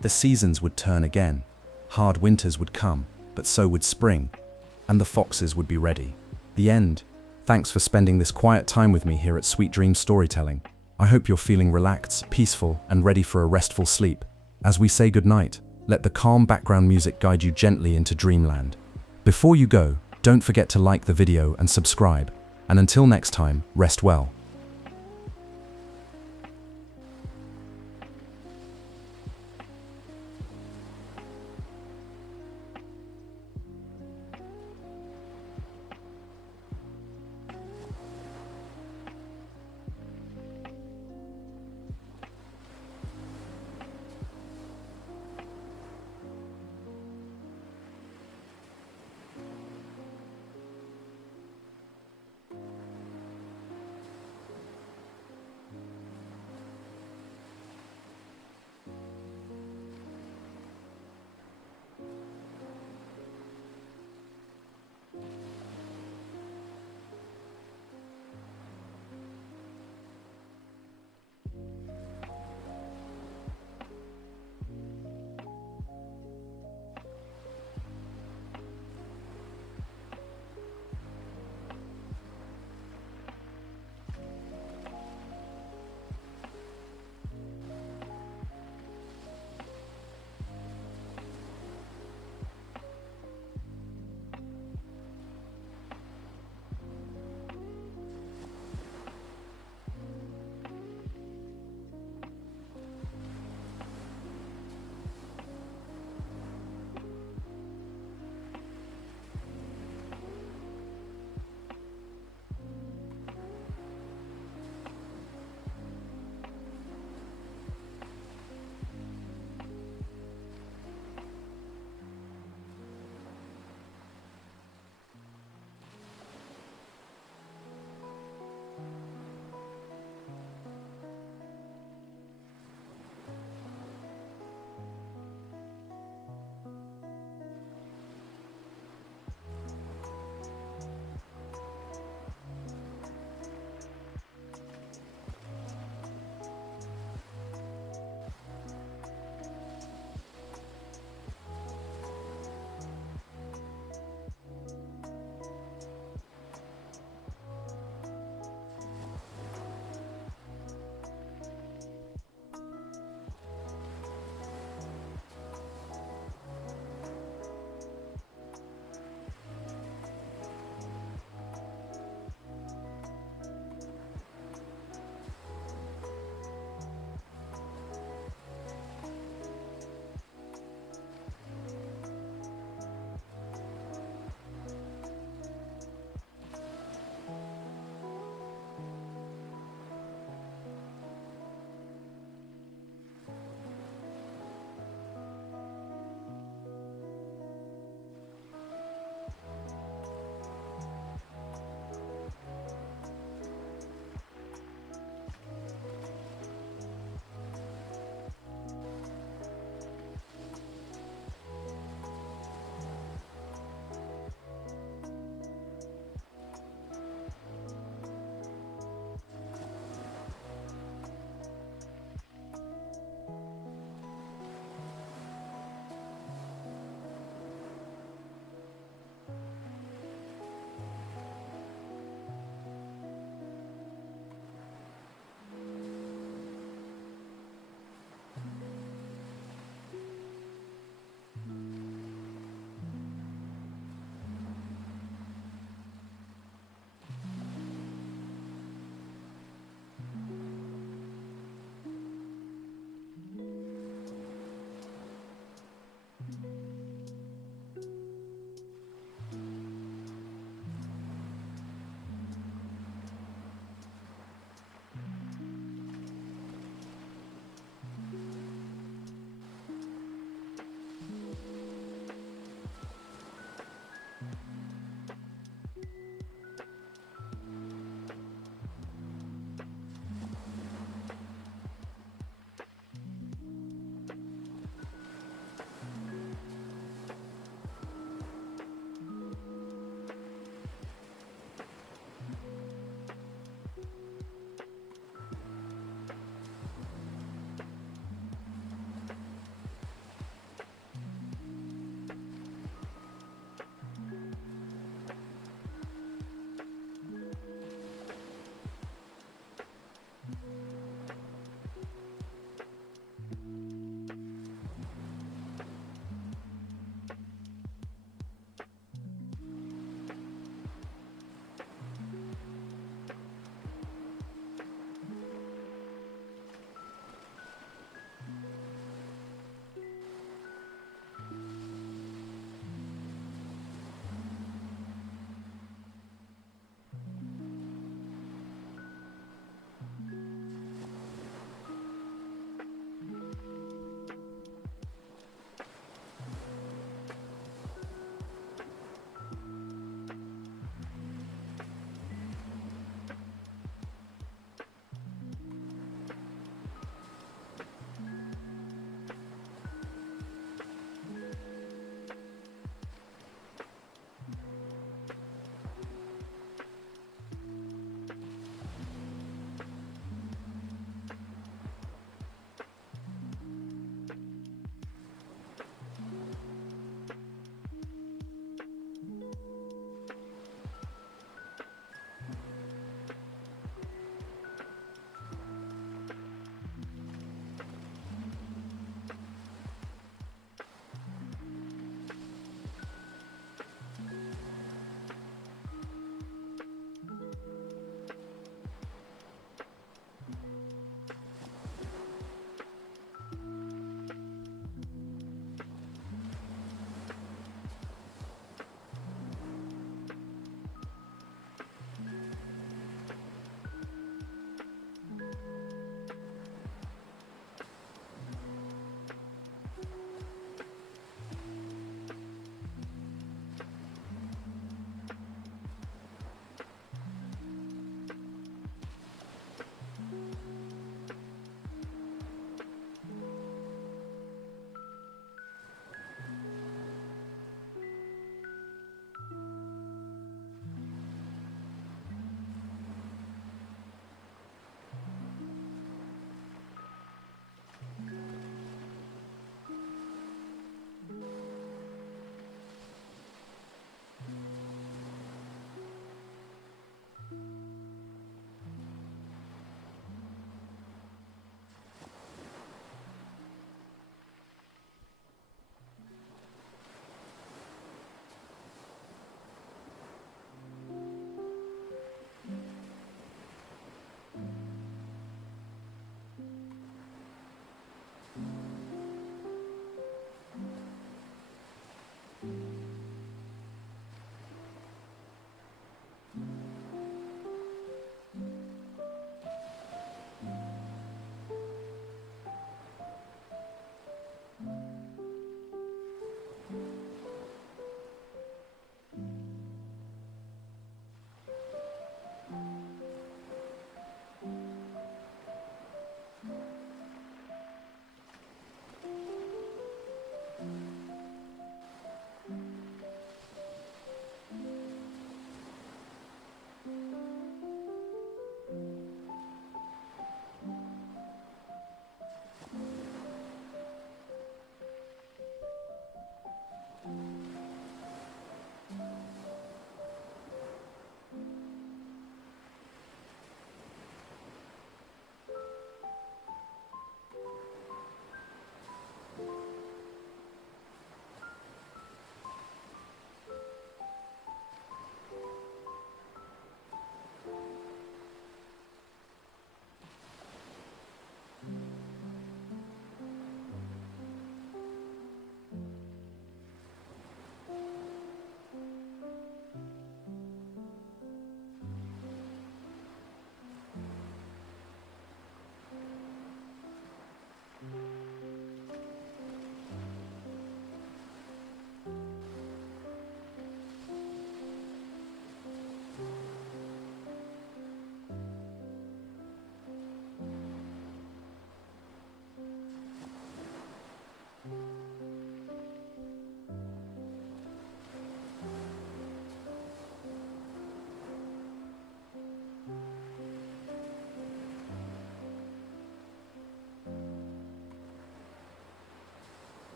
The seasons would turn again. Hard winters would come, but so would spring, and the foxes would be ready. The end. Thanks for spending this quiet time with me here at Sweet Dream Storytelling. I hope you're feeling relaxed, peaceful, and ready for a restful sleep. As we say goodnight, let the calm background music guide you gently into dreamland. Before you go, don't forget to like the video and subscribe. And until next time, rest well.